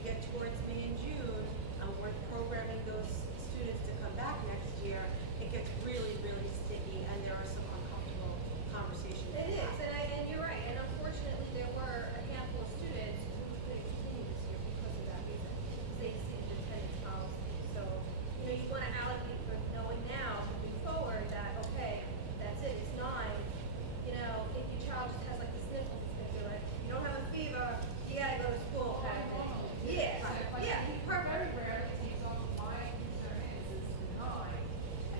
we get towards May and June, and we're programming those students to come back next year, it gets really, really sticky, and there are some uncomfortable conversations. It is, and you're right, and unfortunately, there were a handful of students who couldn't continue this year because of that reason, because they exceeded the attendance policy. So, you want to allocate for knowing now, moving forward, that, okay, that's it, it's 9. If your child just has like the sniffles, it's gonna be like, you don't have a fever, you gotta go to school, kind of thing. Yeah, Like, yeah, he perfect. very rarely takes off. My concern is 9, and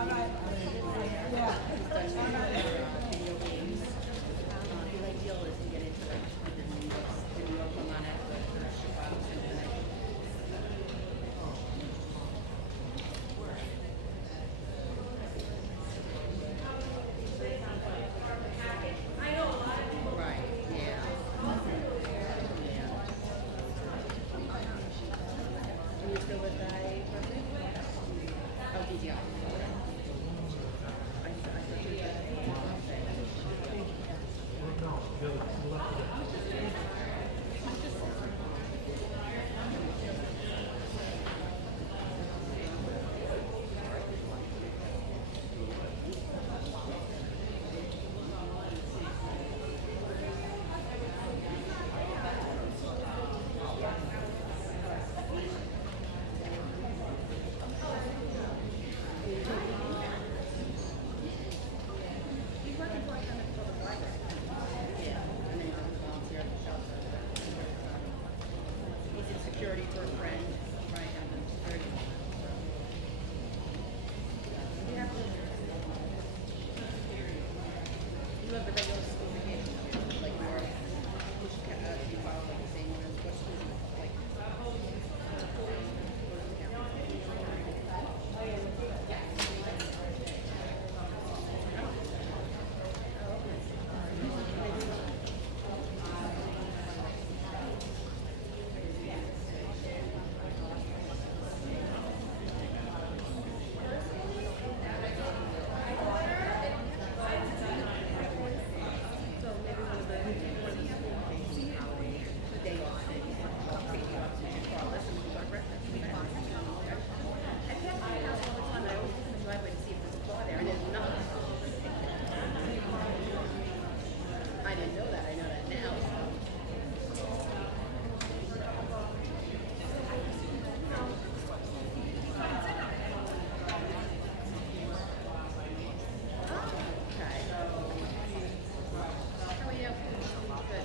Yeah. Video games. His ideal is to get into like the New York Vermont or Chicago Symphony. Right, yeah. Yeah. Are you still with the president? Oh, did you? He's working part time at the public library. Yeah, and then he does volunteer at the shelter. He did security for a friend, right? And then security. You have to. You have the regular school vacation, like your, which you follow like the same one as what school, like. So maybe one of the holidays, the day off, take you up to Charlotte and start breakfast. I pass my house all the time, I always look in the driveway to see if there's a car there, and there's not. I didn't know that, I know that now. Okay. How are you? Good.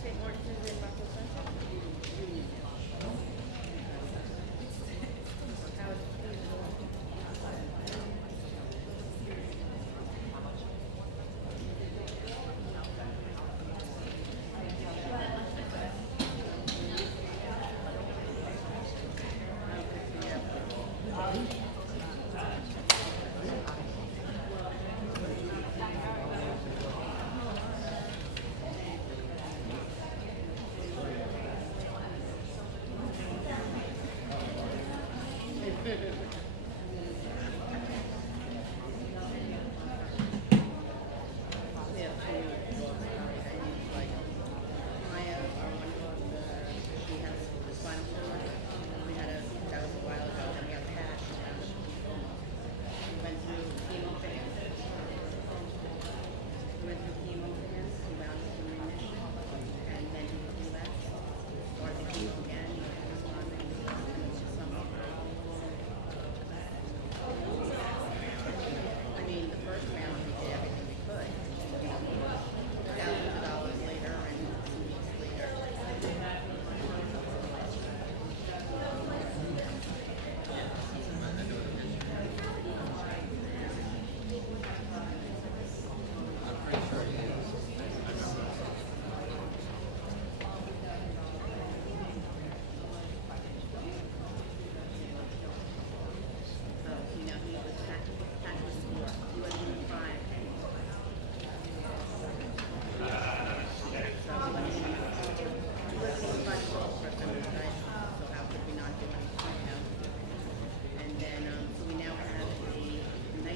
St. Martin's is in Rockville Central? How is We have two dogs, like Maya, our one dog, she has the spinal cord. We had that was a while ago, and we have Cash. He went through chemo phase. He went through chemo phase, he wound up in remission, and then he relapsed, started the chemo again, he was responding, and it's just something. I mean, the first round, we did everything we could. Thousands of dollars later, and 2 weeks later. So, you know, he was Pat was 4, he was 5. So he wasn't much for right? So how could we not do anything for him? And then, so we now have a 95%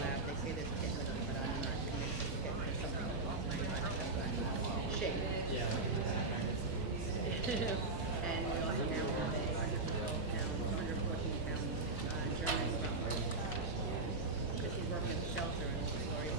lab. They say there's kit with them, but I'm not convinced it's kit. There's something called 95% shape. Yeah. And we also now have a 114 pound German Shepherd. Because he's working at the shelter and all the stories.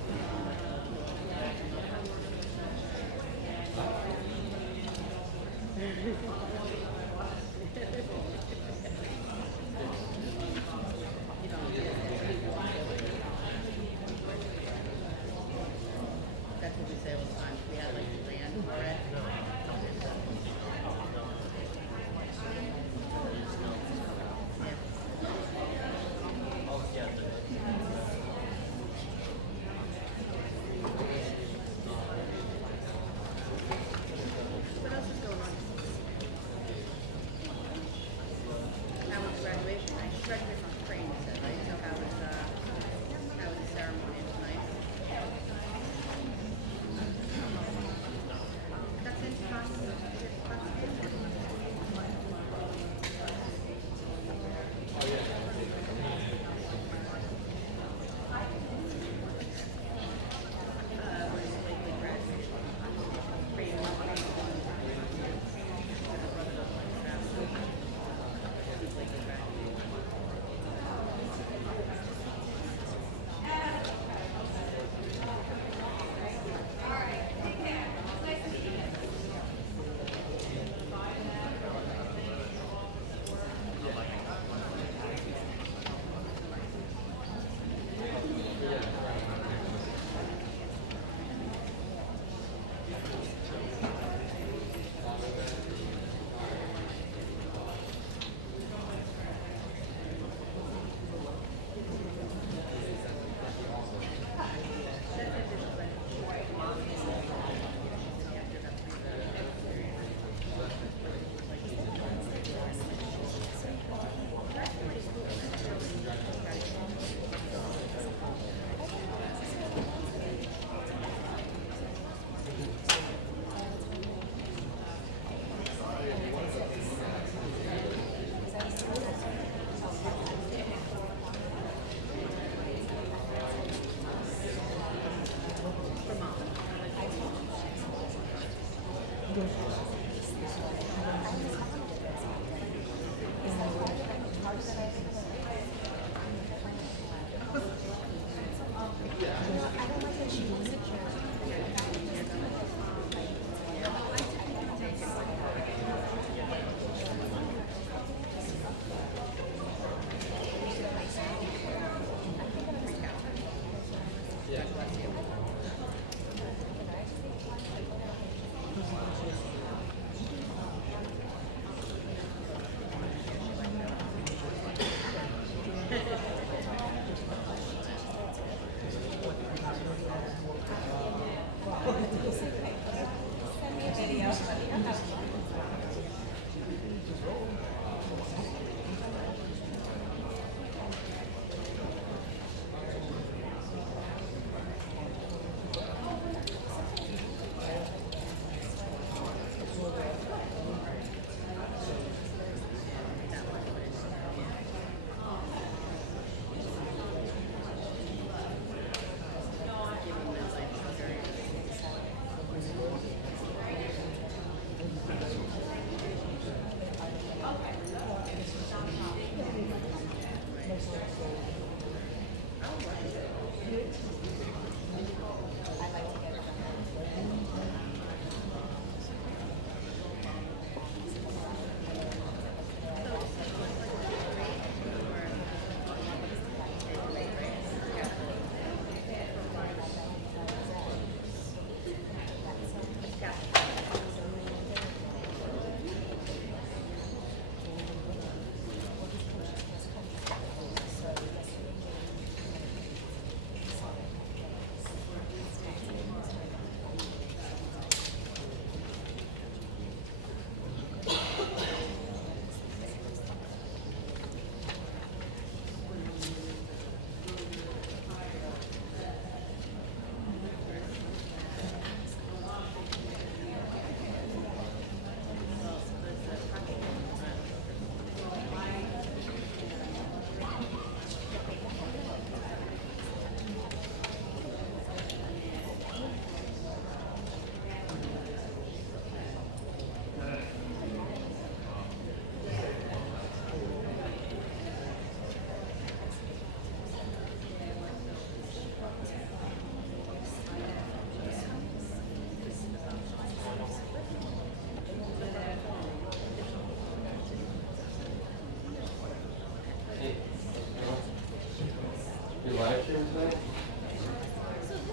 Your live stream tonight?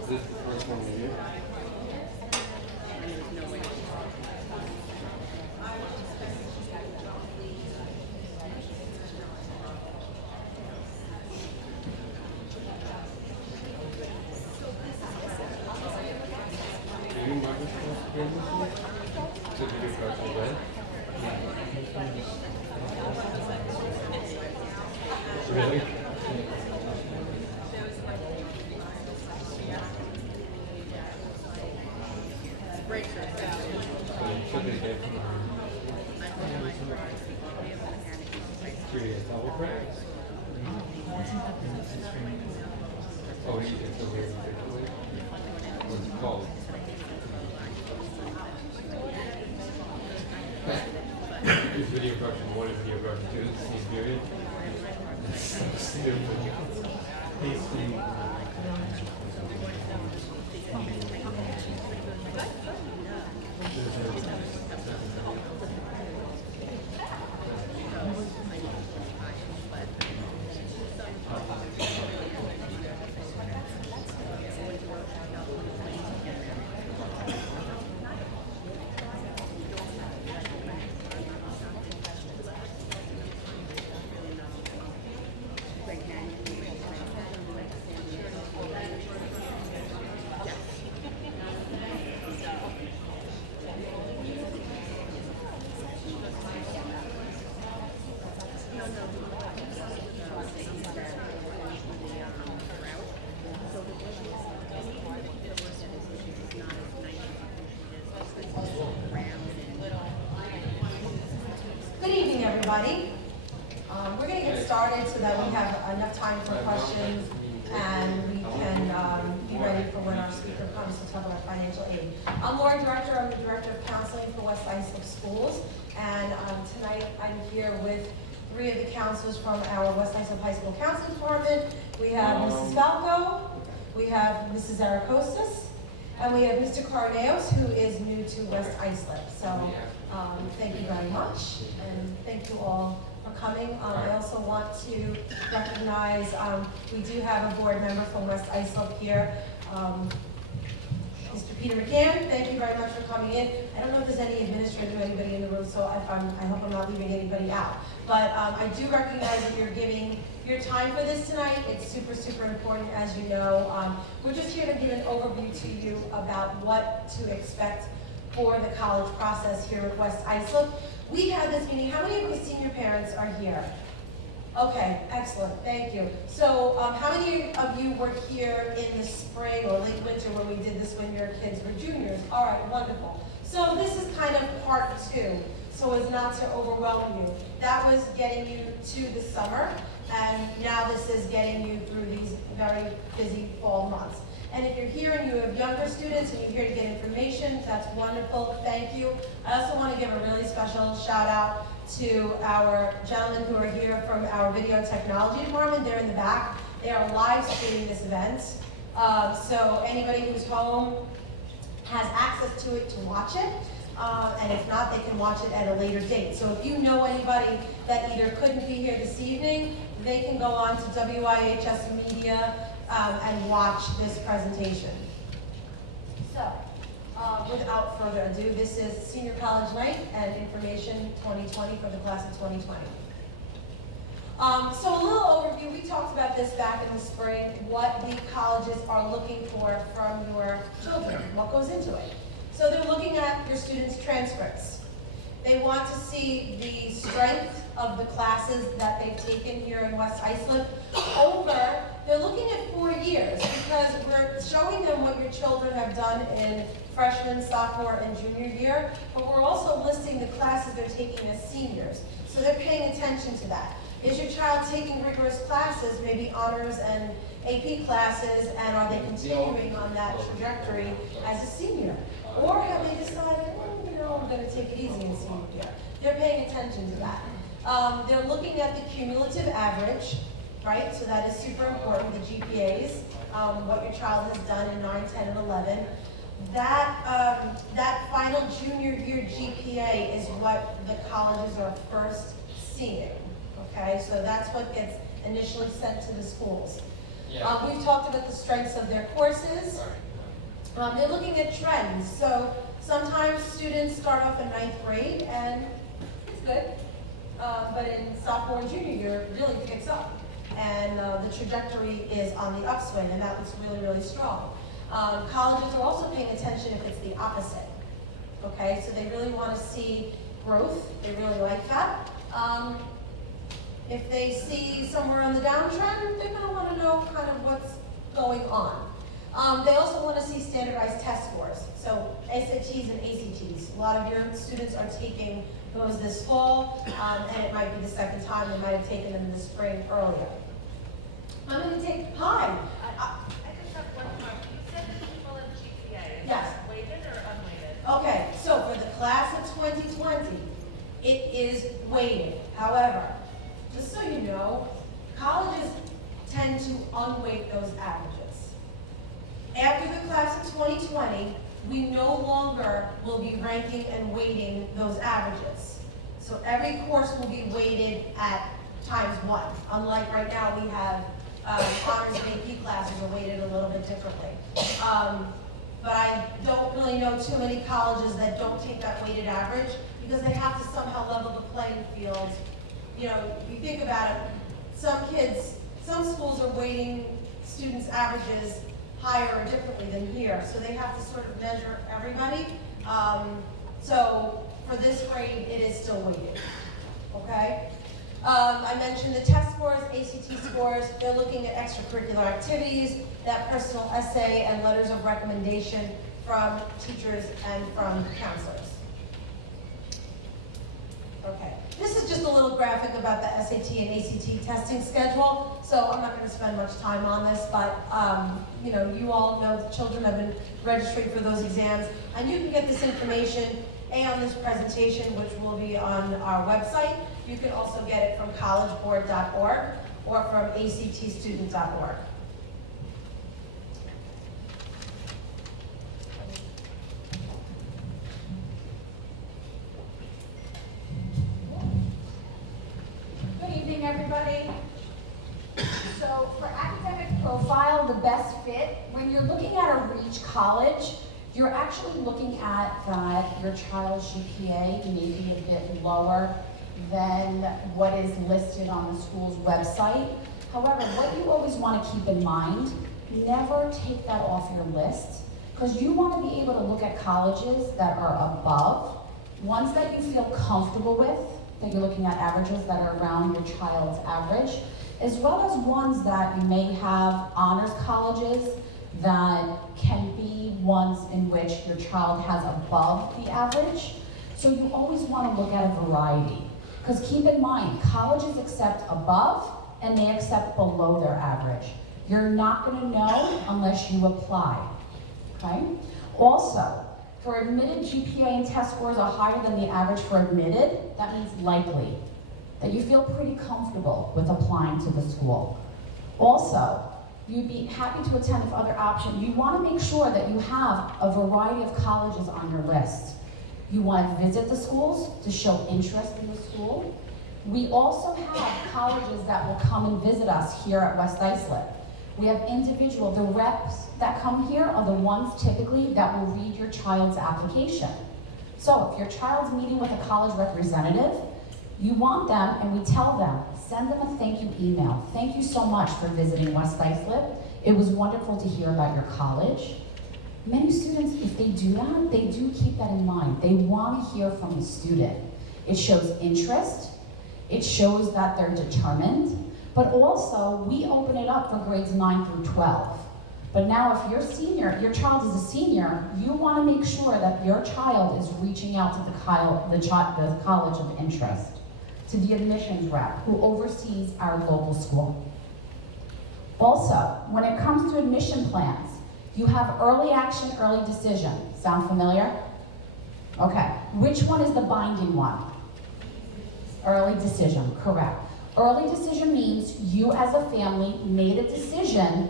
This is the first one we do. Are you Microsoft Business? So did you start to when? Really? Breaks are So they get three double cracks? Oh, it's a weird situation. What's it called? Is video production 1 and video production 2 the same period? It's so stupid. Good evening, everybody. We're going to get started so that we have enough time for questions and we can be ready for when our speaker comes to tell our financial aid. I'm Lauren Director, I'm the Director of Counseling for West Islip Schools, and tonight I'm here with 3 of the counselors from our West Islip High School Counseling Department. We have Mrs. Falco, we have Mrs. Zaracostas, and we have Mr. Carneos, who is new to West Islip. So thank you very much, and thank you all for coming. I also want to recognize, we do have a board member from West Islip here, Mr. Peter McCann. Thank you very much for coming in. I don't know if there's any administrator or anybody in the room, so I hope I'm not leaving anybody out. But I do recognize that you're giving your time for this tonight. It's super, super important, as you know. We're just here to give an overview to you about what to expect for the college process here at West Islip. We had this meeting. How many of you senior parents are here? Okay, excellent, thank you. So how many of you were here in the spring or late winter when we did this when your kids were juniors? All right, wonderful. So this is kind of part 2, so as not to overwhelm you. That was getting you to the summer, and now this is getting you through these very busy fall months. And if you're here and you have younger students and you're here to get information, that's wonderful, thank you. I also want to give a really special shout out to our gentlemen who are here from our video and technology department. They're in the back. They are live streaming this event. So anybody who's home has access to it to watch it. And if not, they can watch it at a later date. So if you know anybody that either couldn't be here this evening, they can go on to WIHS Media and watch this presentation. So, without further ado, this is Senior College Night and Information 2020 for the class of 2020. So a little overview, we talked about this back in the spring, what the colleges are looking for from your children, what goes into it. So they're looking at your students' transcripts. They want to see the strength of the classes that they've taken here in West Islip over, they're looking at 4 years because we're showing them what your children have done in freshman, sophomore, and junior year, but we're also listing the classes they're taking as seniors. So they're paying attention to that. Is your child taking rigorous classes, maybe honors and AP classes, and are they continuing on that trajectory as a senior? Or have they decided, oh, you know, I'm going to take it easy in senior year? They're paying attention to that. They're looking at the cumulative average, right? So that is super important, the GPAs, what your child has done in 9, 10, and 11. That final junior year GPA is what the colleges are first seeing, okay? So that's what gets initially sent to the schools. Yeah. We've talked about the strengths of their courses. They're looking at trends. So sometimes students start off in 9th grade and it's good, but in sophomore and junior year, it really picks up. And the trajectory is on the upswing, and that looks really, really strong. Colleges are also paying attention if it's the opposite. Okay, so they really want to see growth. They really like that. If they see somewhere on the downtrend, they're going to want to know kind of what's going on. They also want to see standardized test scores. So SATs and ACTs. A lot of your students are taking those this fall, and it might be the second time. They might have taken them in the spring earlier. I'm going to take, hi. I just have one question. You said the cumulative GPA. Yes. Weighted or unweighted? Okay, so for the class of 2020, it is weighted. However, just so you know, colleges tend to unweight those averages. After the class of 2020, we no longer will be ranking and weighting those averages. So every course will be weighted at ×1. Unlike right now, we have honors and AP classes are weighted a little bit differently. But I don't really know too many colleges that don't take that weighted average because they have to somehow level the playing field. You know, you think about it, some schools are weighting students' averages higher or differently than here, so they have to sort of measure everybody. So for this grade, it is still weighted, okay? I mentioned the test scores, ACT scores. They're looking at extracurricular activities, that personal essay and letters of recommendation from teachers and from counselors. Okay, This is just a little graphic about the SAT and ACT testing schedule, so I'm not going to spend much time on this, but you know, you all know the children have been registering for those exams, and you can get this information, on this presentation, which will be on our website. You can also get it from collegeboard.org or from actstudent.org. Good evening, everybody. So for academic profile, the best fit, when you're looking at a REACH college, you're actually looking at that your child's GPA may be a bit lower than what is listed on the school's website. However, what you always want to keep in mind, never take that off your list, because you want to be able to look at colleges that are above, ones that you feel comfortable with, that you're looking at averages that are around your child's average, as well as ones that you may have honors colleges that can be ones in which your child has above the average. So you always want to look at a variety. Because keep in mind, colleges accept above and they accept below their average. You're not going to know unless you apply, okay? Also, for admitted, GPA and test scores are higher than the average for admitted. That means likely, that you feel pretty comfortable with applying to the school. Also, you'd be happy to attend if other options. You want to make sure that you have a variety of colleges on your list. You want to visit the schools to show interest in the school. We also have colleges that will come and visit us here at West Islip. We have the reps that come here are the ones typically that will read your child's application. So if your child's meeting with a college representative, you want them, and we tell them, send them a thank you email. Thank you so much for visiting West Islip. It was wonderful to hear about your college. Many students, if they do that, they do keep that in mind. They want to hear from the student. It shows interest. It shows that they're determined. But also, we open it up for grades 9 through 12. But now if you're senior, your child is a senior, you want to make sure that your child is reaching out to the college of interest, to the admissions rep who oversees our local school. Also, when it comes to admission plans, you have early action, early decision. Sound familiar? Okay. Which one is the binding one? Early decision, correct. Early decision means you as a family made a decision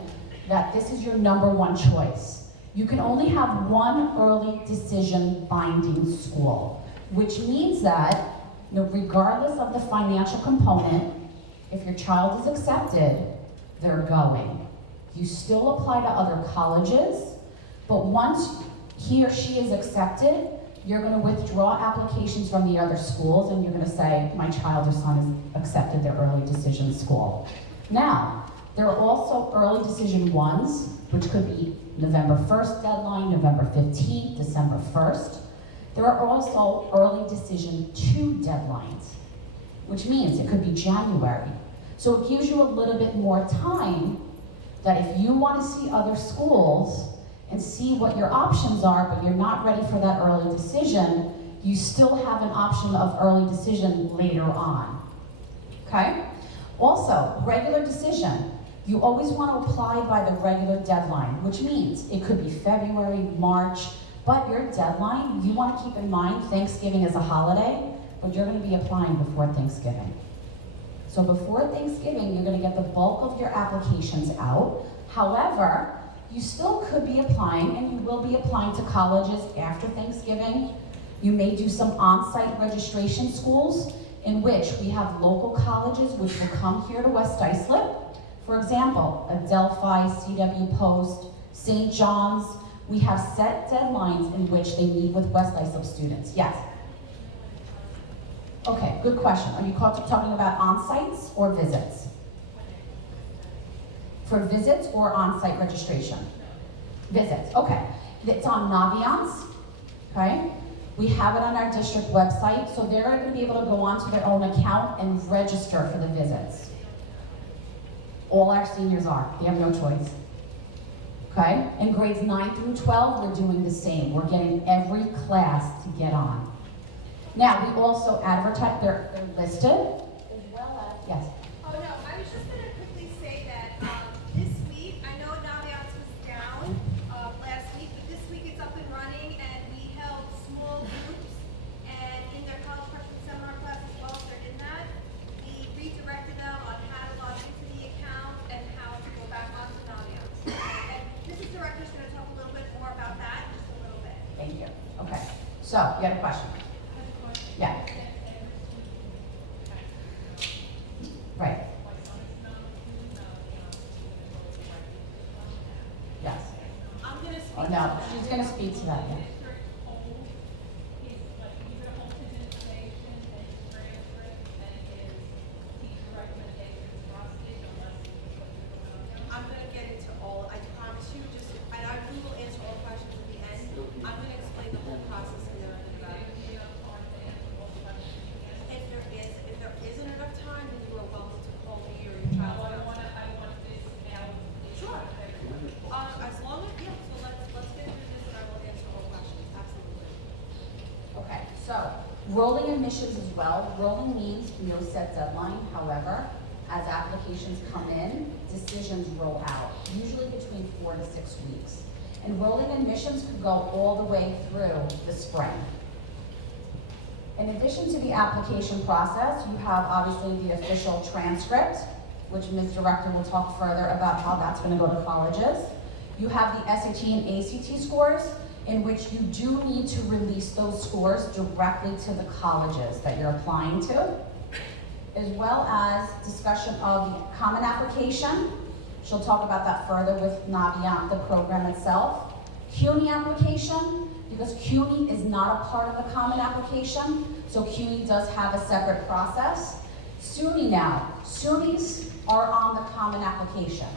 that this is your number one choice. You can only have one early decision binding school, which means that regardless of the financial component, if your child is accepted, they're going. You still apply to other colleges, but once he or she is accepted, you're going to withdraw applications from the other schools and you're going to say, my child or son has accepted their early decision school. Now, there are also early decision ones, which could be November 1st deadline, November 15th, December 1st. There are also early decision 2 deadlines, which means it could be January. So it gives you a little bit more time that if you want to see other schools and see what your options are, but you're not ready for that early decision, you still have an option of early decision later on, okay? Also, regular decision. You always want to apply by the regular deadline, which means it could be February, March, but your deadline, you want to keep in mind Thanksgiving is a holiday, but you're going to be applying before Thanksgiving. So before Thanksgiving, you're going to get the bulk of your applications out. However, you still could be applying, and you will be applying to colleges after Thanksgiving. You may do some on-site registration schools in which we have local colleges which will come here to West Islip. For example, Adelphi, CW Post, St. John's. We have set deadlines in which they meet with West Islip students. Yes? Okay, good question. Are you talking about on-sites or visits? For visits or on-site registration? Visits, okay. It's on Naviance, okay? We have it on our district website, so they're going to be able to go onto their own account and register for the visits. All our seniors are, they have no choice. Okay? In grades 9 through 12, we're doing the same. We're getting every class to get on. Now, we also advertise, they're listed, as well as, yes. Oh, no, I was just gonna quickly say that, this week, I know Naviance was down, last week, but this week it's up and running, and we held small groups, and in their college freshman seminar class as well, if they're in that, we redirected them on how to log into the account and how to go back onto Naviance. And Mrs. Director's gonna talk a little bit more about that, in just a little bit. Thank you. Okay. So, you had a question? Yeah. Right. Yes. I'm gonna speak. Oh, no, she's gonna speak to that, yeah. I'm gonna get into all, I promise you, just, and we will answer all questions at the end. I'm gonna explain the whole process and everything about it. If there isn't enough time, then you are welcome to call me or your child. Sure. As long as, yeah, so let's get through this and I will answer all questions, absolutely. Okay, so rolling admissions as well. Rolling means no set deadline. However, as applications come in, decisions roll out, usually between 4 to 6 weeks. And rolling admissions could go all the way through the spring. In addition to the application process, you have obviously the official transcript, which Ms. Director will talk further about how that's going to go to colleges. You have the SAT and ACT scores, in which you do need to release those scores directly to the colleges that you're applying to, as well as discussion of the common application. She'll talk about that further with Naviance, the program itself. CUNY application, because CUNY is not a part of the common application, so CUNY does have a separate process. SUNY now, SUNYs are on the common application.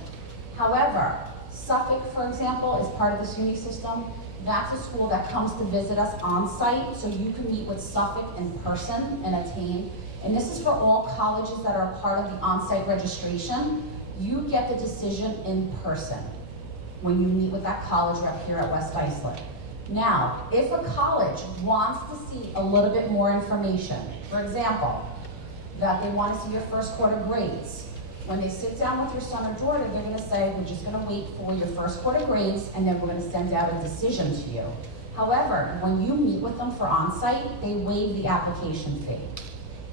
However, Suffolk, for example, is part of the SUNY system. That's a school that comes to visit us on site, so you can meet with Suffolk in person and attain. And this is for all colleges that are a part of the on-site registration. You get the decision in person when you meet with that college rep here at West Islip. Now, if a college wants to see a little bit more information, for example, that they want to see your first quarter grades, when they sit down with your son or daughter, they're going to say, we're just going to wait for your first quarter grades, and then we're going to send out a decision to you. However, when you meet with them for on-site, they waive the application fee.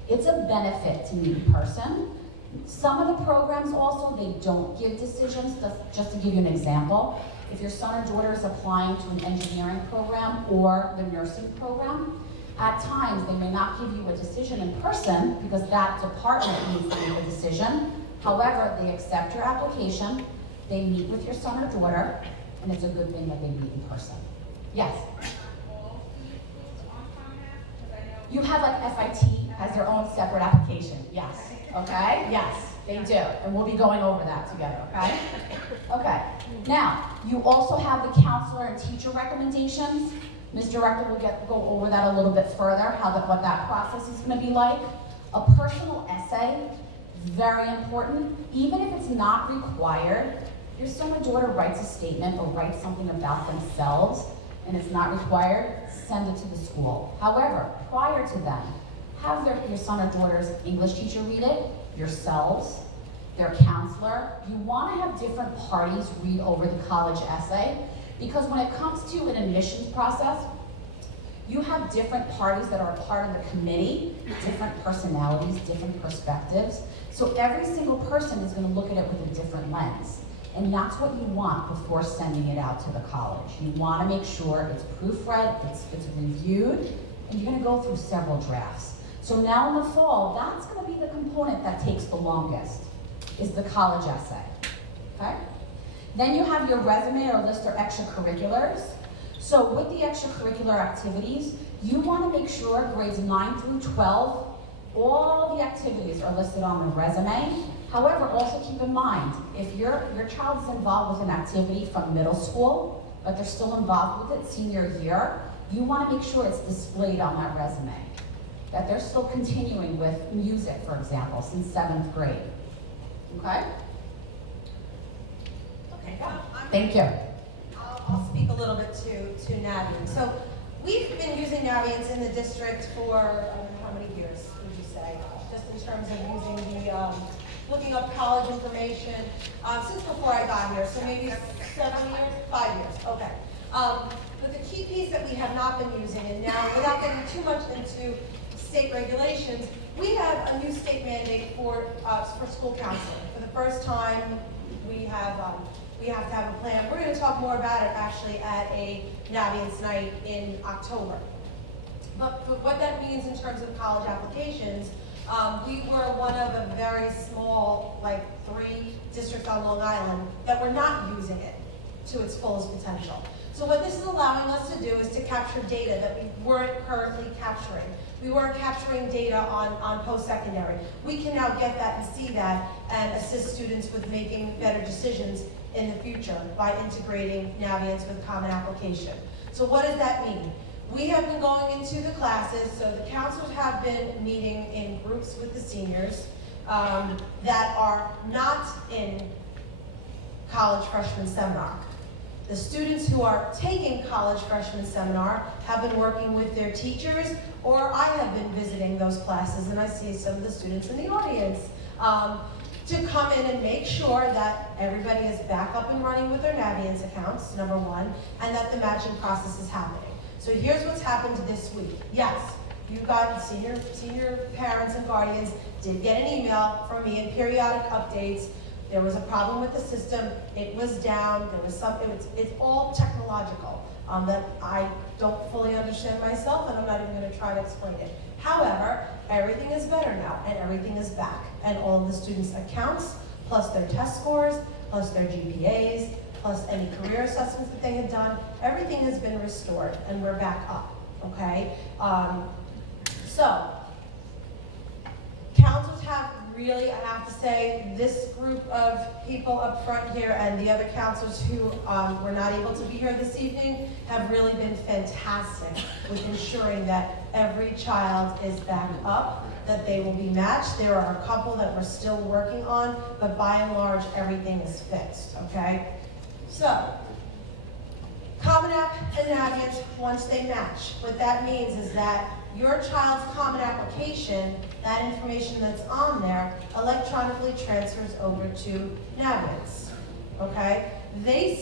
It's a benefit to meet in person. Some of the programs also, they don't give decisions. Just to give you an example, if your son or daughter is applying to an engineering program or the nursing program, at times they may not give you a decision in person because that department needs to make a decision. However, they accept your application, they meet with your son or daughter, and it's a good thing that they meet in person. Yes? You have like FIT has their own separate application, yes, okay? Yes, they do, and we'll be going over that together, okay? Okay, now, you also have the counselor and teacher recommendations. Ms. Director will go over that a little bit further, what that process is gonna be like. A personal essay, very important. Even if it's not required, your son or daughter writes a statement or writes something about themselves and it's not required, send it to the school. However, prior to then, have your son or daughter's English teacher read it, yourselves, their counselor. You want to have different parties read over the college essay, because when it comes to an admissions process, you have different parties that are a part of the committee, different personalities, different perspectives. So every single person is going to look at it with a different lens. And that's what you want before sending it out to the college. You want to make sure it's proofread, it's reviewed, and you're going to go through several drafts. So now in the fall, that's going to be the component that takes the longest, is the college essay, okay? Then you have your resume or list of extracurriculars. So with the extracurricular activities, you want to make sure grades 9 through 12, all the activities are listed on the resume. However, also keep in mind, if your child is involved with an activity from middle school, but they're still involved with it senior year, you want to make sure it's displayed on that resume. That they're still continuing with music, for example, since 7th grade. Okay? Okay, Thank you. I'll speak a little bit to Navient. So We've been using Naviance in the district for, how many years, would you say? Just in terms of using the, looking up college information, since before I got here, so maybe 7 years, 5 years, okay. But the key piece that we have not been using, and now without getting too much into state regulations, we have a new state mandate for school counseling. For the first time, we have to have a plan. We're going to talk more about it actually at a Naviance night in October. But what that means in terms of college applications, we were one of a very small, like 3 districts on Long Island that were not using it to its fullest potential. So what this is allowing us to do is to capture data that we weren't currently capturing. We weren't capturing data on post-secondary. We can now get that and see that and assist students with making better decisions in the future by integrating Naviance with Common Application. So what does that mean? We have been going into the classes, so the counselors have been meeting in groups with the seniors that are not in college freshman seminar. The students who are taking college freshman seminar have been working with their teachers, or I have been visiting those classes, and I see some of the students in the audience, to come in and make sure that everybody is back up and running with their Naviance accounts, number one, and that the matching process is happening. So here's what's happened this week. Yes, you got senior parents and guardians did get an email from me and periodic updates. There was a problem with the system. It was down. There was it's all technological that I don't fully understand myself, and I'm not even going to try to explain it. However, everything is better now, and everything is back, and all of the students' accounts, plus their test scores, plus their GPAs, plus any career assessments that they had done, everything has been restored, and we're back up. Okay. So counselors have really, I have to say, this group of people up front here and the other counselors who were not able to be here this evening have really been fantastic with ensuring that every child is back up, that they will be matched. There are a couple that we're still working on, but by and large, everything is fixed, okay? So, Common App and Naviance, once they match, what that means is that your child's Common Application, that information that's on there, electronically transfers over to Naviance, okay? The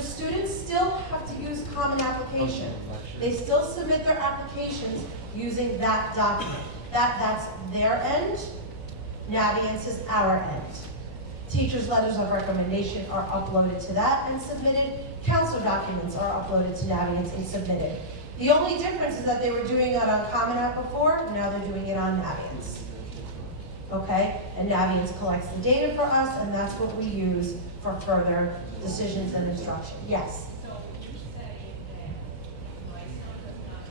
students still have to use Common Application. They still submit their applications using that document. That's their end, Naviance is our end. Teachers' letters of recommendation are uploaded to that and submitted. Counselor documents are uploaded to Naviance and submitted. The only difference is that they were doing it on Common App before, now they're doing it on Naviance. Okay? And Naviance collects the data for us, and that's what we use for further decisions and instruction. Yes? So you say that my son does not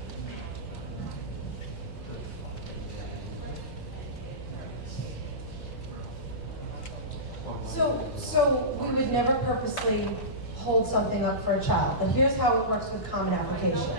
So we would never purposely hold something up for a child, but here's how it works with Common Application.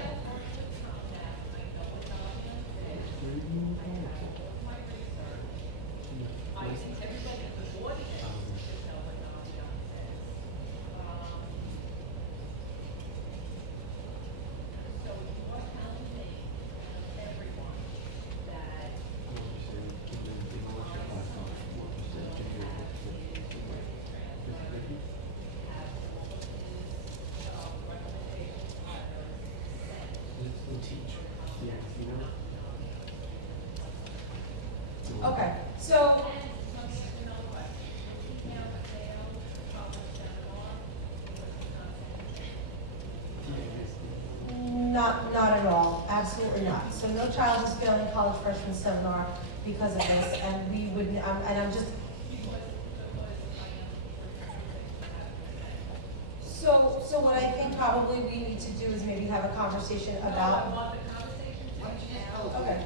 Okay, so not at all, absolutely not. So no child is failing college freshman seminar because of this, and we wouldn't. And I'm just. So what I think probably we need to do is maybe have a conversation about. Okay.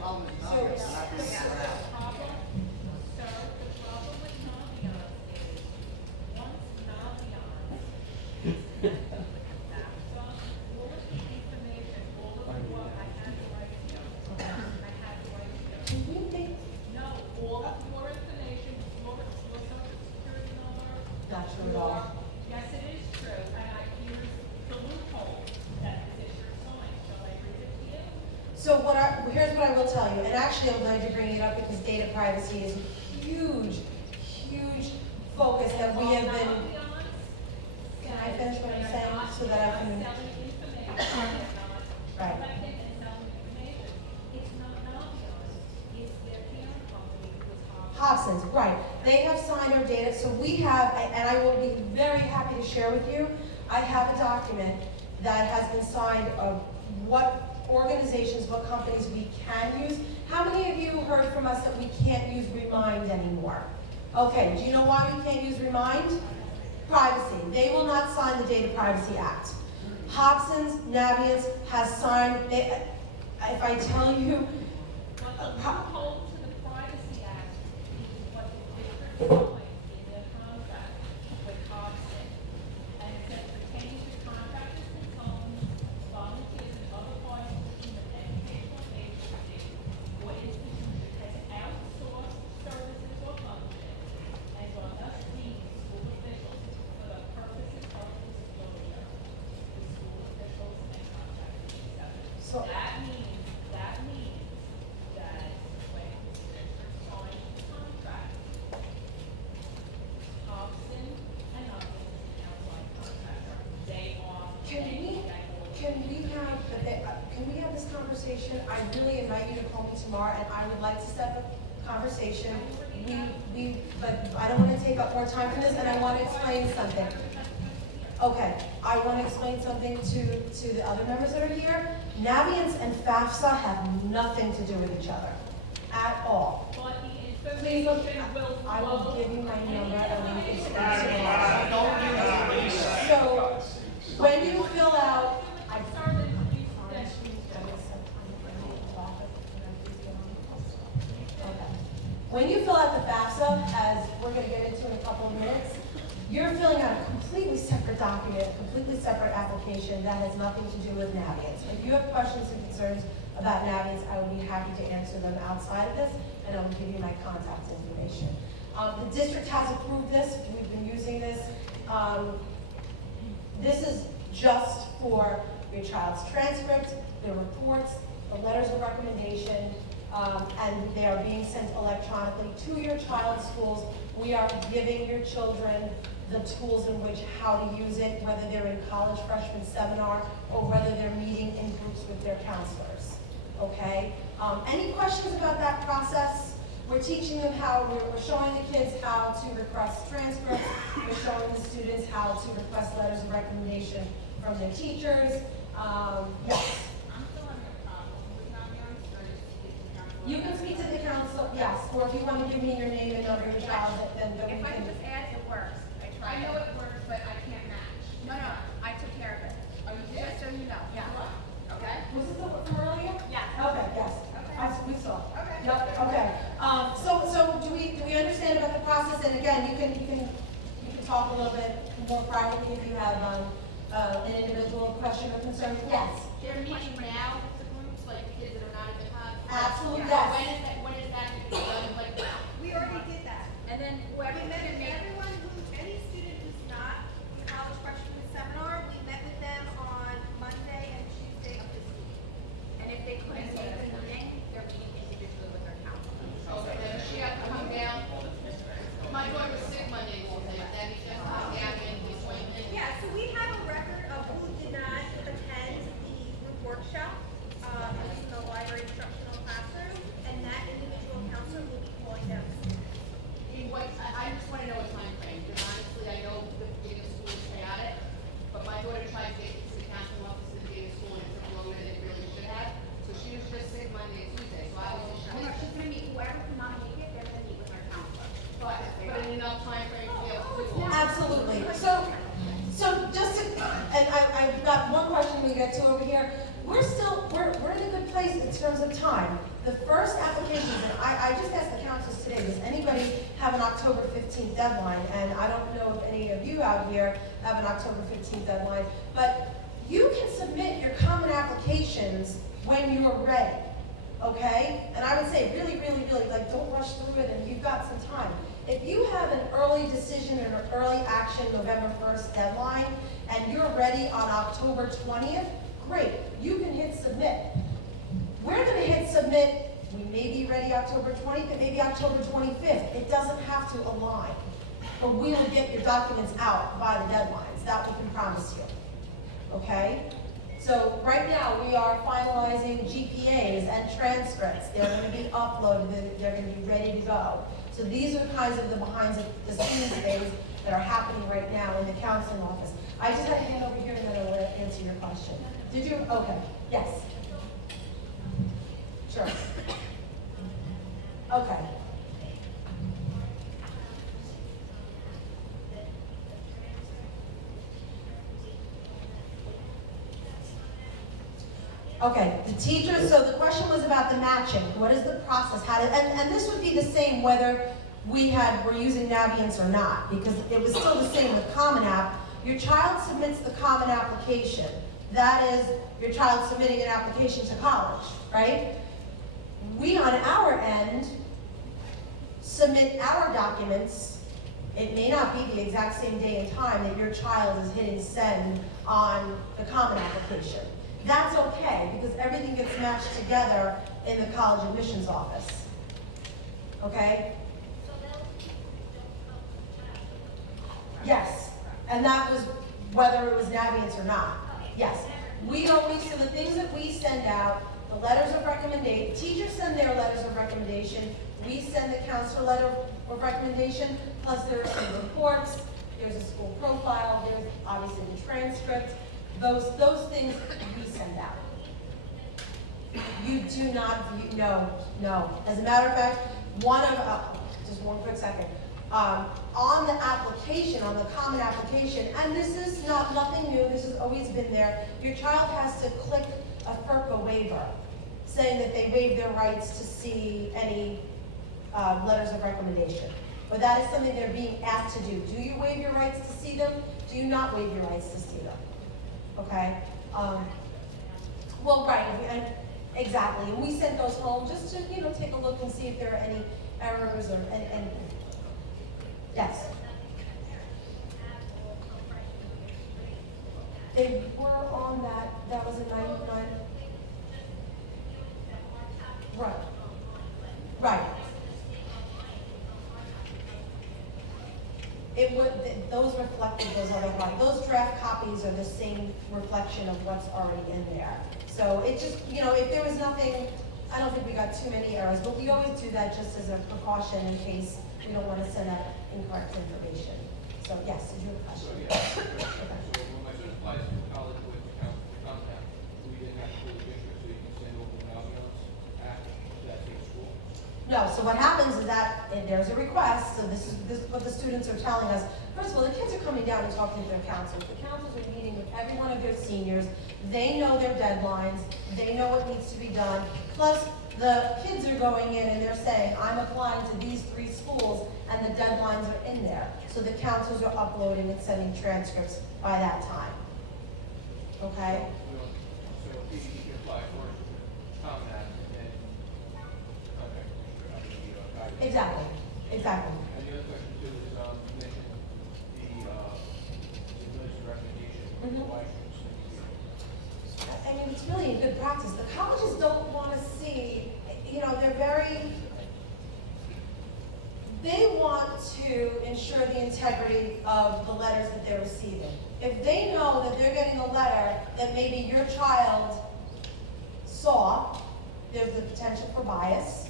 Not true at all. Yes, it is true, and here's the loophole that the district signed, so So here's what I will tell you, and actually I'm glad you're bringing it up because data privacy is a huge, huge focus that we have been. I'll be honest. Can I finish what I'm They're saying not- so that I they're can? not selling information. They're not Right. collecting and selling information. It's not Navios, it's their parent company, which is Hobson's, right. They have signed our data, so we have, and I will be very happy to share with you, I have a document that has been signed of what organizations, what companies we can use. How many of you heard from us that we can't use Remind anymore? Okay, do you know why we can't use Remind? Privacy. They will not sign the Data Privacy Act. Hobson's, Navient has signed, if I tell you, But the loophole to the Privacy Act is what the district signed in their contract with Hobson. And it says pertaining to contractors, consultants, volunteers, and other parties within the educational agency or institution that has outsourced services or functions and are thus deemed school officials for the purposes of disclosure to school officials and contractors, etc. So- That means that when the district signs the contract, Hobson and others, an outside contractor, they are. Can we have this conversation? I really invite you to call me tomorrow, and I would like to set up a conversation. But I don't want to take up more time from this, and I want to explain something. Okay, I want to explain something to the other members that are here. Naviance and FAFSA have nothing to do with each other, at all. But the Please look, information will flow. I will give you my number, and we can speak tomorrow. Don't So, when you fill out, I'm sorry that you said. when you fill out the FAFSA, as we're gonna get into in a couple of minutes, you're filling out a completely separate document, a completely separate application that has nothing to do with Naviance. If you have questions and concerns about Naviance, I would be happy to answer them outside of this, and I will give you my contact information. The district has approved this, we've been using this. This is just for your child's transcript, their reports, the letters of recommendation, and they are being sent electronically to your child's schools. We are giving your children the tools in which how to use it, whether they're in college freshman seminar or whether they're meeting in groups with their counselors, okay? Any questions about that process? We're teaching them we're showing the kids how to request transcripts. We're showing the students how to request letters of recommendation from their teachers. Yes. I'm still having a problem with Naviance, or just speak to the council. You can speak to the council, yes, or if you want to give me your name and number of your child, then we If I can. can just add, it works. I tried. I know it works, but I can't match. No, I took care of it. Oh, you did? Just so you know. Yeah. Okay? Was this the one from earlier? Yeah. Okay, yes. Okay. We saw. Okay. Yep, okay. So do we understand about the process? And again, you can talk a little bit more privately if you have, an individual question or concern. Yes. They're meeting now, the groups, like kids that are not in the hub. Absolutely, Yeah. yes. When is that going to be done? Like now? We already did that. And then whoever We met can with make. everyone any student who's not in college freshman seminar, we met with them on Monday and Tuesday of this week. And if they couldn't make the meeting, they're meeting individually with their counselor. Okay, then she had to come down. My daughter was sick Monday, Tuesday, then he just come down and the appointment. Yeah, so we have a record of who did not attend the group workshop, in the library instructional classroom, and that individual counselor will be calling them. I just wanna know a timeframe, because honestly, I know the data schools stay at it, but my daughter tried to get to the council office in the data school and it took longer than it really should have. So she was just sick Monday and Tuesday, so I was just trying. No, she's gonna meet, whoever cannot make it, they're gonna meet with her counselor. But in enough timeframe to be able to do all. Absolutely. So just to, and I've got one question we get to over here. We're in a good place in terms of time. The first applications, and I just asked the councils today, does anybody have an October 15th deadline? And I don't know if any of you out here have an October 15th deadline, but you can submit your common applications when you're ready, okay? And I would say really, like, don't rush through it, and you've got some time. If you have an early decision or an early action November 1st deadline, and you're ready on October 20th, great, you can hit submit. We're gonna hit submit, we may be ready October 20th, it may be October 25th. It doesn't have to align. But we will get your documents out by the deadlines, that we can promise you. Okay? So right now, we are finalizing GPAs and transcripts. They're gonna be uploaded, they're gonna be ready to go. So these are kinds of the behind the scenes things that are happening right now in the counseling office. I just had a hand over here and then I'll answer your question. Did you? Okay, yes. Sure. Okay. Okay, the teachers, so the question was about the matching. What is the process? How did, and this would be the same whether we're using Naviance or not, because it was still the same with Common App. Your child submits the Common Application. That is your child submitting an application to college, right? We, on our end, submit our documents. It may not be the exact same day and time that your child is hitting send on the Common Application. That's okay, because everything gets matched together in the college admissions office. Okay? Yes, and that was whether it was Naviance or not. Yes, we always, so the things that we send out, the letters of recommendation, teachers send their letters of recommendation, we send the counselor letter of recommendation, plus there are some reports, there's a school profile, there's obviously the transcript, those things we send out. You do not, no. As a matter of fact, just one quick second. On the application, on the Common Application, and this is nothing new, this has always been there, your child has to click a FERPA waiver, saying that they waive their rights to see any letters of recommendation. But that is something they're being asked to do. Do you waive your rights to see them? Do you not waive your rights to see them? Okay? Well, right, and exactly. And we sent those home just to, take a look and see if there are any errors or, and yes. They were on that was a 99. Right. Right. It would, those reflected those other ones. Those draft copies are the same reflection of what's already in there. So it just, if there was nothing, I don't think we got too many errors, but we always do that just as a precaution in case we don't want to send out incorrect information. So yes, did you have a question? So when my son applies to college with contact, we didn't have to do the district, so you can send over the Naviance app to that same school? No, so what happens is that if there's a request, so this is what the students are telling us. First of all, the kids are coming down and talking to their counselors. The counselors are meeting with every one of their seniors. They know their deadlines. They know what needs to be done. Plus, the kids are going in and they're saying, I'm applying to these 3 schools, and the deadlines are in there. So the counselors are uploading and sending transcripts by that time. Okay? So he can apply for Common App and then contact the guidance. Exactly. Exactly. And the other question too is, you mentioned the list of recommendation. Mhm. Why should we I mean, it's really a good practice. The colleges don't want to see, they want to ensure the integrity of the letters that they're receiving. If they know that they're getting a letter that maybe your child saw, there's the potential for bias.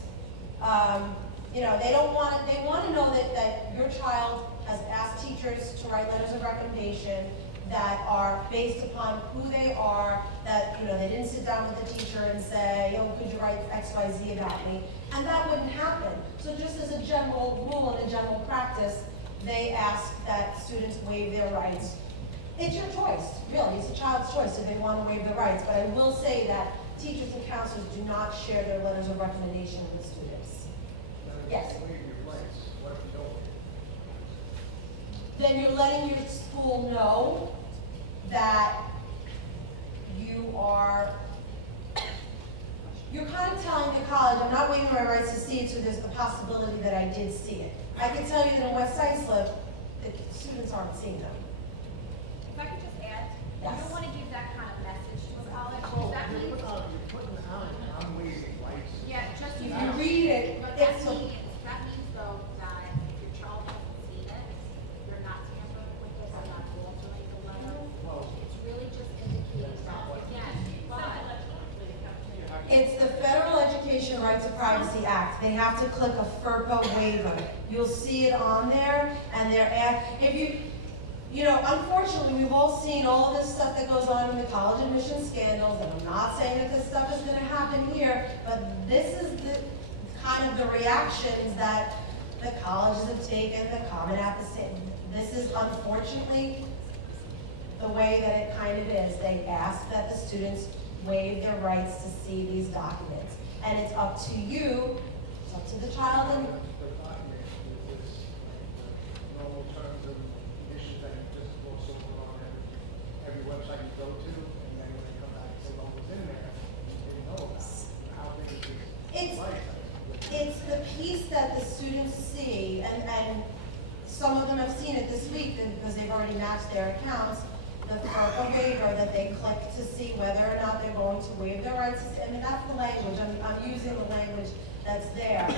They don't want it, they want to know that your child has asked teachers to write letters of recommendation that are based upon who they are, that, they didn't sit down with the teacher and say, could you write X, Y, Z about me? And that wouldn't happen. So just as a general rule and a general practice, they ask that students waive their rights. It's your choice, really. It's a child's choice if they want to waive their rights. But I will say that teachers and counselors do not share their letters of recommendation with students. Yes? Then you're letting your school know that you're kind of telling the college, I'm not waiving my rights to see it, so there's the possibility that I did see it. I can tell you that in West Islip, the students aren't seeing them. If I could just add, you Yes. don't want to give that kind of message to a college, because that means It's the Federal Education Rights to Privacy Act. They have to click a FERPA waiver. You'll see it on there, and if you know, unfortunately, we've all seen all of this stuff that goes on in the college admission scandals, and I'm not saying that this stuff is gonna happen here, but this is the kind of the reactions that the colleges have taken, the Common App is taking. This is unfortunately the way that it kind of is. They ask that the students waive their rights to see these documents. And it's up to you, it's up to the child and The document is this, normal terms and conditions that you just gloss over on every website you go to, and then when they come back and say, well, what's in there, they know about it. How big is It's- this life? it's the piece that the students see, and some of them have seen it this week because they've already matched their accounts, the FERPA waiver that they click to see whether or not they're going to waive their rights. I mean, that's the language, I'm using the language that's there.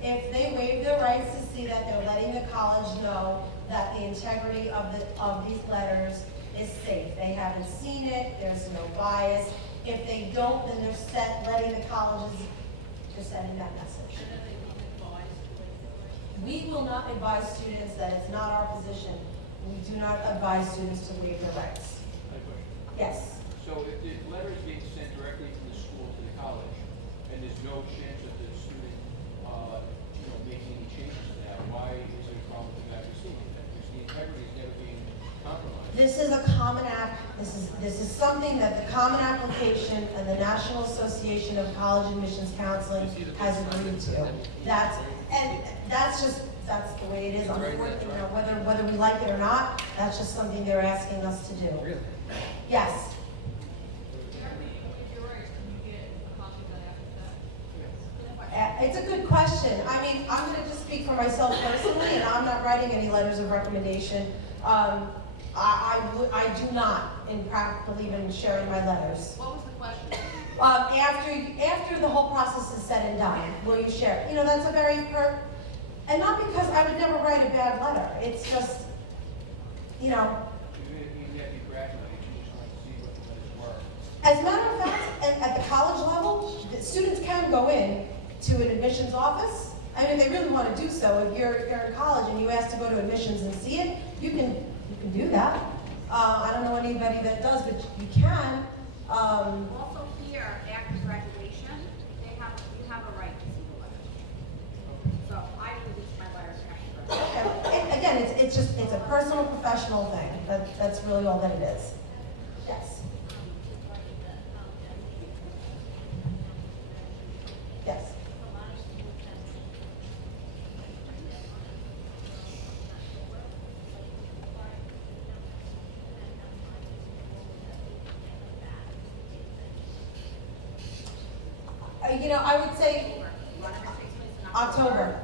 If they waive their rights to see that they're letting the college know that the integrity of these letters is safe. They haven't seen it, there's no bias. If they don't, then they're letting the colleges, they're sending that message. We will not advise students that it's not our position. We do not advise students to waive their rights. I have a question. Yes. So if the letter is being sent directly from the school to the college, and there's no chance of the student, making any changes to that, why is there a problem with not receiving that? Because the integrity is never being compromised. This is a Common App, this is something that the Common Application and the National Association of College Admissions Counseling has agreed to. That's the way it is, unfortunately, whether we like it or not, that's just something they're asking us to do. Really? Yes. It's a good question. I mean, I'm gonna just speak for myself personally, and I'm not writing any letters of recommendation. I do not, in fact, believe in sharing my letters. What was the question? After the whole process is said and done, will you share? You know, that's a very and not because I would never write a bad letter. It's just, you know. You have to be pragmatic, you just want to see what the letters were. As a matter of fact, at the college level, the students can go in to an admissions office. I mean, if they really want to do so, if you're in college and you ask to go to admissions and see it, you can do that. I don't know anybody that does, but you can. Also here, after graduation, you have a right to see the letter. So I release my letters after graduation. Okay. Again, it's a personal, professional thing. That's really all that it is. Yes. Yes. You know, I would say October.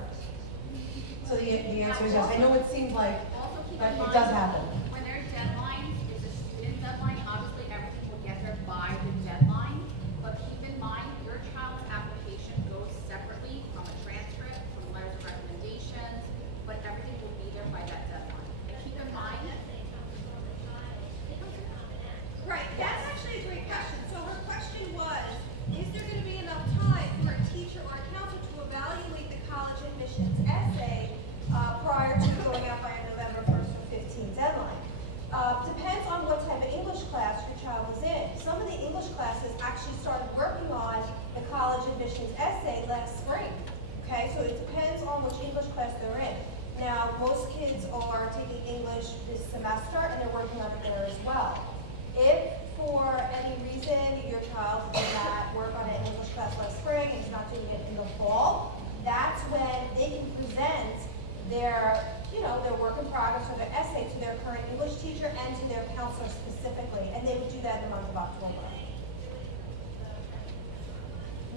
So the answer is yes. I know it seems like, Also keep but in it mind, does happen. when there's deadlines, it's a student deadline, obviously everything will get there by the deadline. But keep in mind, your child's application goes separately from a transcript, from letters of recommendations, but everything will be there by that deadline. And keep in mind. Right, that's actually a great question. So her question was, is there gonna be enough time for a teacher or a counselor to evaluate the college admissions essay prior to going out by a November 1st or 15th deadline? Depends on what type of English class your child was in. Some of the English classes actually started working on the college admissions essay last spring. Okay, so it depends on which English class they're in. Now, most kids are taking English this semester and they're working on it there as well. If for any reason your child did not work on an English class last spring and is not doing it in the fall, that's when they can present their work in progress or their essay to their current English teacher and to their counselor specifically, and they would do that in the month of October.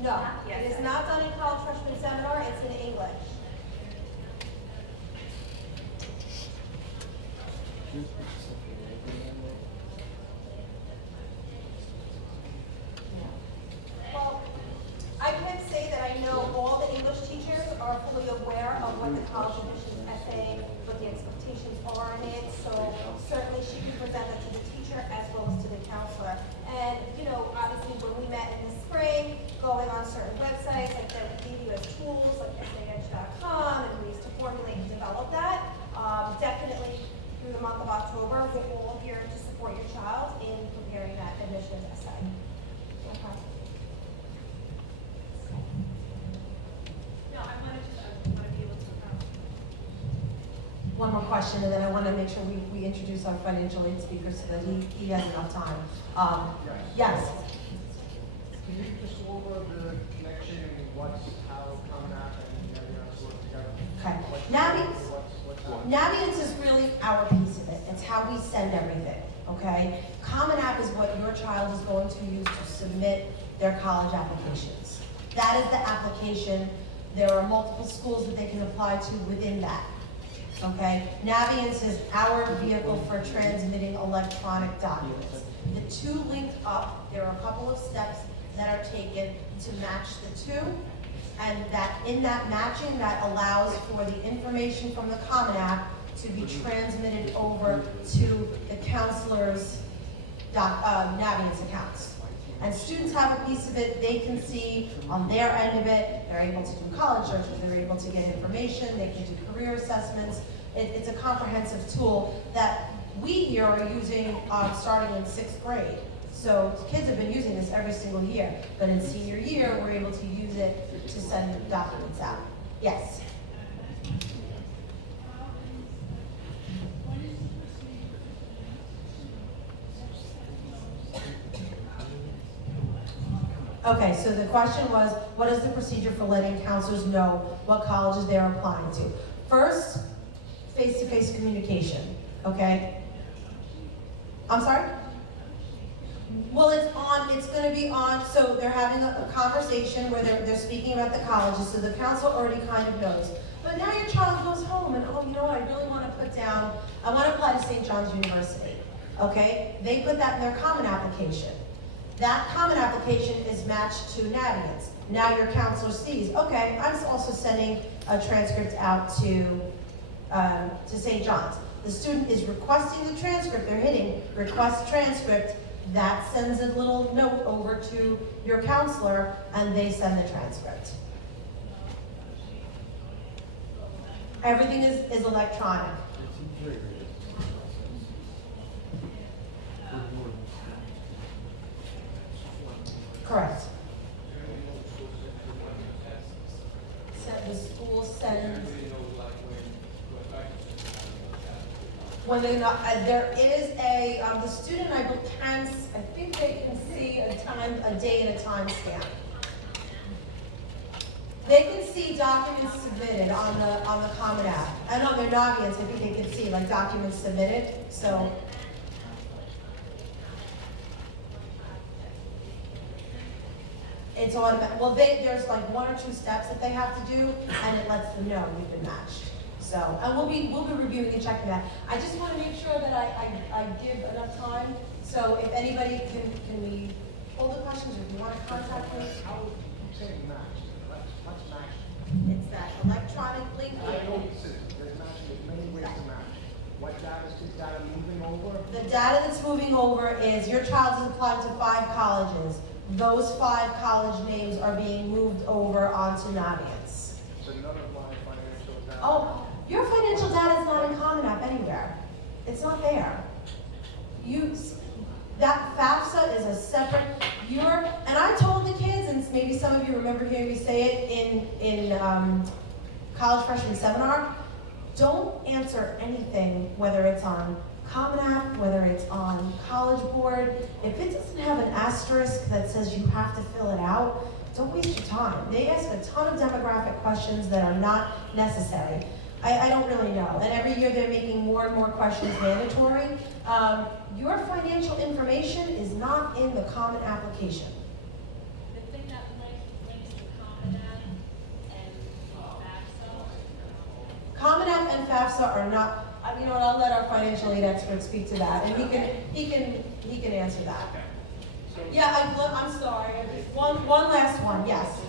No, it is not done in college freshman seminar, it's in English. Well, I can't say that I know all the English teachers are fully aware of what the college admissions essay, what the expectations are in it, so certainly she can present that to the teacher as well as to the counselor. And, obviously when we met in the spring, go question, and then I want to make sure we introduce our financial aid speaker so that he has enough time. Yes. Can you just go over the connection and how Common App and Naviance work together? Okay. What's happening? Naviance is really our piece of it. It's how we send everything, okay? Common App is what your child is going to use to submit their college applications. That is the application. There are multiple schools that they can apply to within that, okay? Naviance is our vehicle for transmitting electronic documents. The two linked up, there are a couple of steps that are taken to match the two, and that in that matching, that allows for the information from the Common App to be transmitted over to the counselor's Naviance accounts. And students have a piece of it, they can see on their end of it, they're able to do college searches, they're able to get information, they can do career assessments. It's a comprehensive tool that we here are using starting in 6th grade. So kids have been using this every single year, but in senior year, we're able to use it to send documents out. Yes? Okay, so the question was, what is the procedure for letting counselors know what colleges they're applying to? First, face-to-face communication, okay? I'm sorry? Well, it's gonna be on, so they're having a conversation where they're speaking about the colleges, so the counselor already kind of knows. But now your child goes home and, oh, you know what, I really wanna put down, I wanna apply to St. John's University, okay? They put that in their common application. That common application is matched to Naviance. Now your counselor sees, okay, I'm also sending a transcript out to St. John's. The student is requesting the transcript, they're hitting request transcript, that sends a little note over to your counselor and they send the transcript. Everything is electronic. Correct. The school sends. When they're not, there is the student I think they can see a day and a time stamp. They can see documents submitted on the Common App. And on their Naviance, I think they can see like documents submitted, so. It's automatic. Well, there's like 1 or 2 steps that they have to do, and it lets them know you've been matched. So, and we'll be reviewing and checking that. I just want to make sure that I give enough time. So, if anybody can we hold the questions, or if you want to contact me. How would you say matched? What's matched? It's that electronic link. I know there's matching, there's many ways to match. What data is data moving over? The data that's moving over is your child is applied to 5 colleges. Those 5 college names are being moved over onto Naviance. So none of my financial data. Oh, your financial data is not in Common App anywhere. It's not there. That FAFSA is a separate, and I told the kids, and maybe some of you remember hearing me say it in college freshman seminar, don't answer anything, whether it's on Common App, whether it's on College Board. If it doesn't have an asterisk that says you have to fill it out, don't waste your time. They ask a ton of demographic questions that are not necessary. I don't really know. And every year they're making more and more questions mandatory. Your financial information is not in the Common Application. The thing that links the Common App and FAFSA. Common App and FAFSA are not, you know what, I'll let our financial aid expert speak to that, and he can answer that. Yeah, I'm sorry. One last one, yes.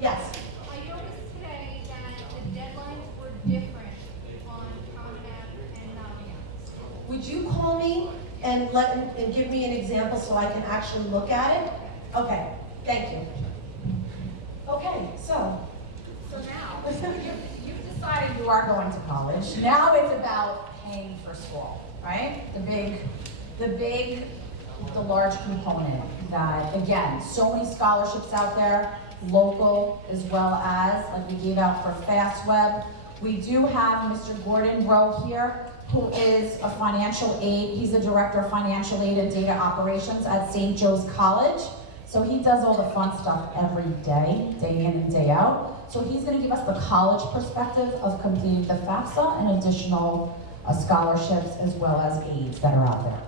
Yes. I noticed today that the deadlines were different on Common App and Naviance. Would you call me and give me an example so I can actually look at it? Okay, thank you. Okay, so now, you've decided you are going to college. Now it's about paying for school, right? The large component that, again, so many scholarships out there, local as well as, like we gave out for FastWeb, We do have Mr. Gordon Rowe here, who is a financial aid. He's the director of financial aid and data operations at St. Joe's College. So he does all the fun stuff every day, day in and day out. So he's going to give us the college perspective of completing the FAFSA and additional scholarships as well as aids that are out there.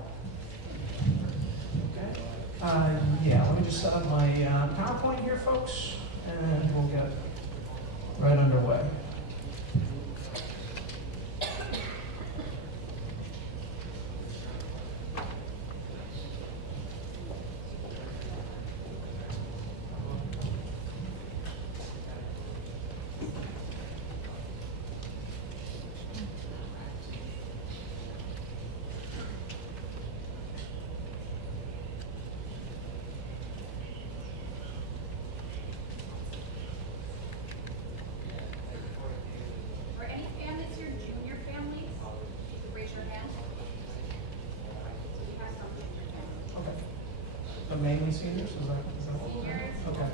Yeah, let me just set up my PowerPoint here, folks, and we'll get right underway. Are any families here junior families? You could raise your hand. We have some junior families. Okay. Mainly seniors, is that? Seniors? Okay.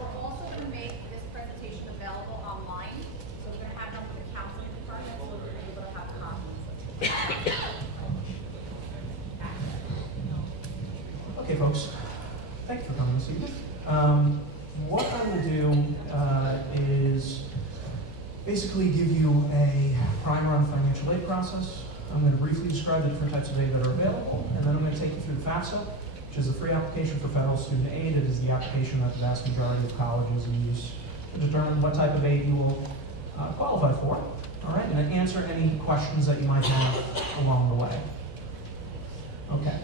We're also going to make this presentation available online, so we're going to have it up for the counseling department, so we're able to have copies. Okay, folks. Thank you for coming this evening. What I will do is basically give you a primer on the financial aid process. I'm going to briefly describe the different types of aid that are available, and then I'm going to take you through the FAFSA, which is a free application for federal student aid. It is the application that the vast majority of colleges use to determine what type of aid you will qualify for. All right, and then answer any questions that you might have along the way. Okay.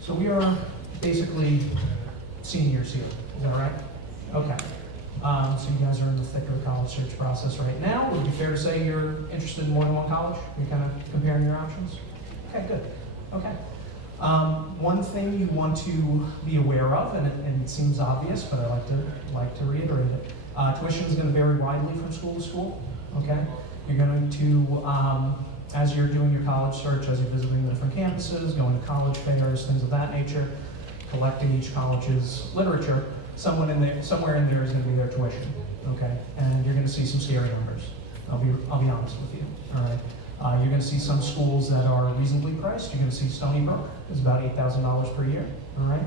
So we are basically seniors here, is that right? Okay. So you guys are in the thick of the college search process right now. Would it be fair to say you're interested in more than one college? You're kind of comparing your options? Okay, good. Okay. One thing you want to be aware of, and it seems obvious, but I like to reiterate it. Tuition is going to vary widely from school to school. Okay. You're going to as you're doing your college search, as you're visiting the different campuses, going to college fairs, things of that nature, collecting each college's literature, somewhere in there is going to be their tuition, okay? And you're going to see some scary numbers. I'll be honest with you, all right? You're going to see some schools that are reasonably priced. You're going to see Stony Brook is about $8,000 per year, all right?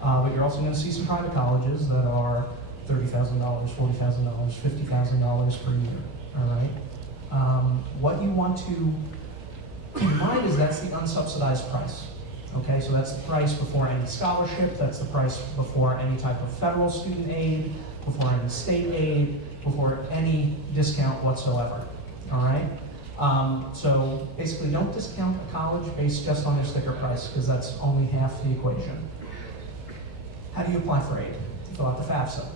But you're also going to see some private colleges that are $30,000, $40,000, $50,000 per year, all right? What you want to keep in mind is that's the unsubsidized price. Okay, so that's the price before any scholarship, that's the price before any type of federal student aid, before any state aid, before any discount whatsoever. All right? So basically, don't discount a college based just on their sticker price, because that's only half the equation. How do you apply for aid? You fill out the FAFSA.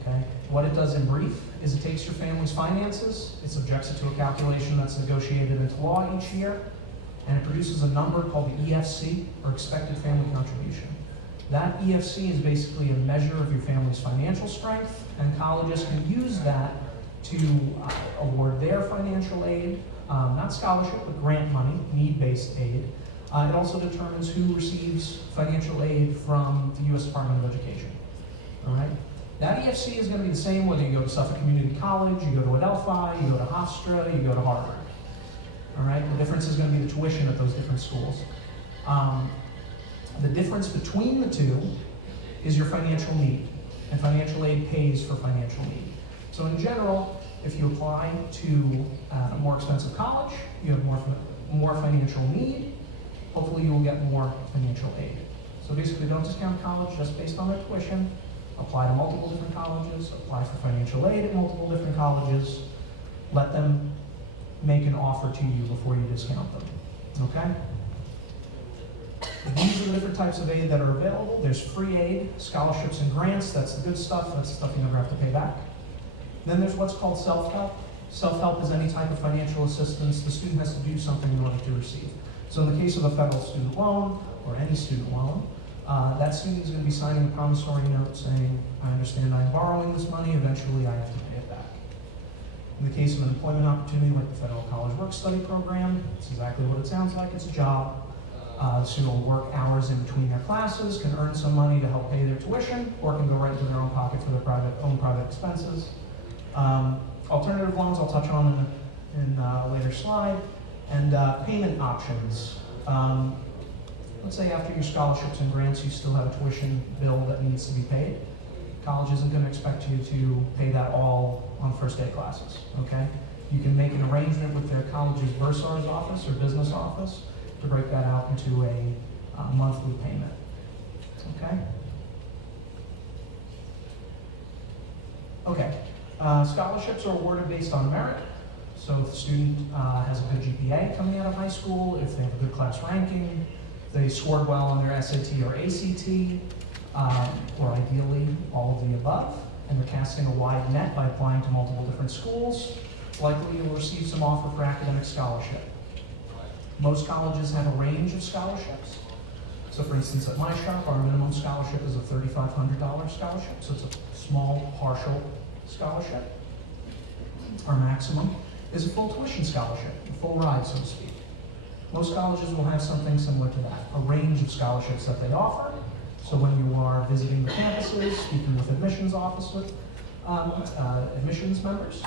Okay? What it does in brief is it takes your family's finances, it subjects it to a calculation that's negotiated into law each year, and it produces a number called the EFC, or Expected Family Contribution. That EFC is basically a measure of your family's financial strength, and colleges can use that to award their financial aid, not scholarship, but grant money, need-based aid. It also determines who receives financial aid from the U.S. Department of Education. All right? That EFC is going to be the same whether you go to Suffolk Community College, you go to Adelphi, you go to Hofstra, you go to Harvard. All right? The difference is going to be the tuition at those different schools. The difference between the two is your financial need, and financial aid pays for financial need. So in general, if you apply to a more expensive college, you have more financial need, hopefully you will get more financial aid. So basically, don't discount college just based on their tuition. apply to multiple different colleges, apply for financial aid at multiple different colleges. Let them make an offer to you before you discount them, okay? These are the different types of aid that are available. There's free aid, scholarships and grants. That's the good stuff. That's the stuff you never have to pay back. Then there's what's called self-help. Self-help is any type of financial assistance the student has to do something in order to receive. So in the case of a federal student loan, or any student loan, that student is going to be signing a promissory note saying, I understand I'm borrowing this money, eventually I have to pay it back. In the case of an employment opportunity like the Federal College Work-Study Program, it's exactly what it sounds like. It's a job. The student will work hours in between their classes, can earn some money to help pay their tuition, or can go right into their own pocket for their own private expenses. Alternative loans I'll touch on in a later slide. And payment options. Let's say after your scholarships and grants, you still have a tuition bill that needs to be paid. College isn't going to expect you to pay that all on first day classes, okay? You can make an arrangement with their college's bursar's office or business office to break that out into a monthly payment, okay? Okay, scholarships are awarded based on merit. So if the student has a good GPA coming out of high school, if they have a good class ranking, if they scored well on their SAT or ACT, or ideally all of the above, and they're casting a wide net by applying to multiple different schools, likely you'll receive some offer for academic scholarship. Most colleges have a range of scholarships. So for instance, at my shop, our minimum scholarship is a $3,500 scholarship, so it's a small partial scholarship. Our maximum is a full tuition scholarship, a full ride, so to speak. Most colleges will have something similar to that, a range of scholarships that they offer. So when you are visiting the campuses, speaking with admissions officers, admissions members,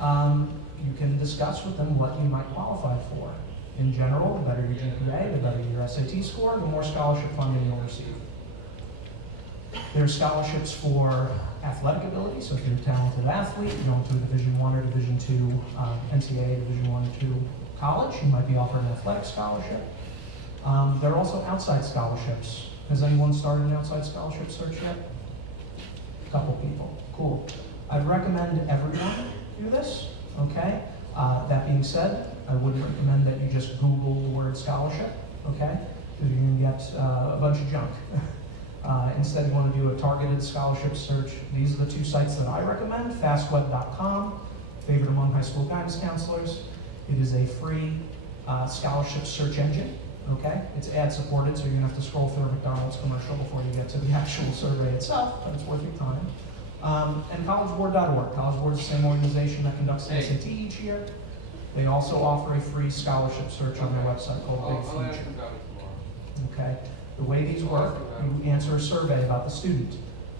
you can discuss with them what you might qualify for. In general, the better your GPA, the better your SAT score, the more scholarship funding you'll receive. There are scholarships for athletic ability, so if you're a talented athlete, you're going to a Division I or Division II, NCAA Division I or II college, you might be offered an athletic scholarship. There are also outside scholarships. Has anyone started an outside scholarship search yet? A couple people, cool. I'd recommend everyone do this, okay? That being said, I wouldn't recommend that you just Google the word scholarship, okay? Because you're gonna get a bunch of junk. Instead, you want to do a targeted scholarship search. These are the two sites that I recommend, fastweb.com, favorite among high school guidance counselors. It is a free scholarship search engine, okay? It's ad supported, so you're going to have to scroll through a McDonald's commercial before you get to the actual survey itself, but it's worth your time. And collegeboard.org. College Board is the same organization that conducts the SAT each year. They also offer a free scholarship search on their website called Big Future. Okay? The way these work, you answer a survey about the student,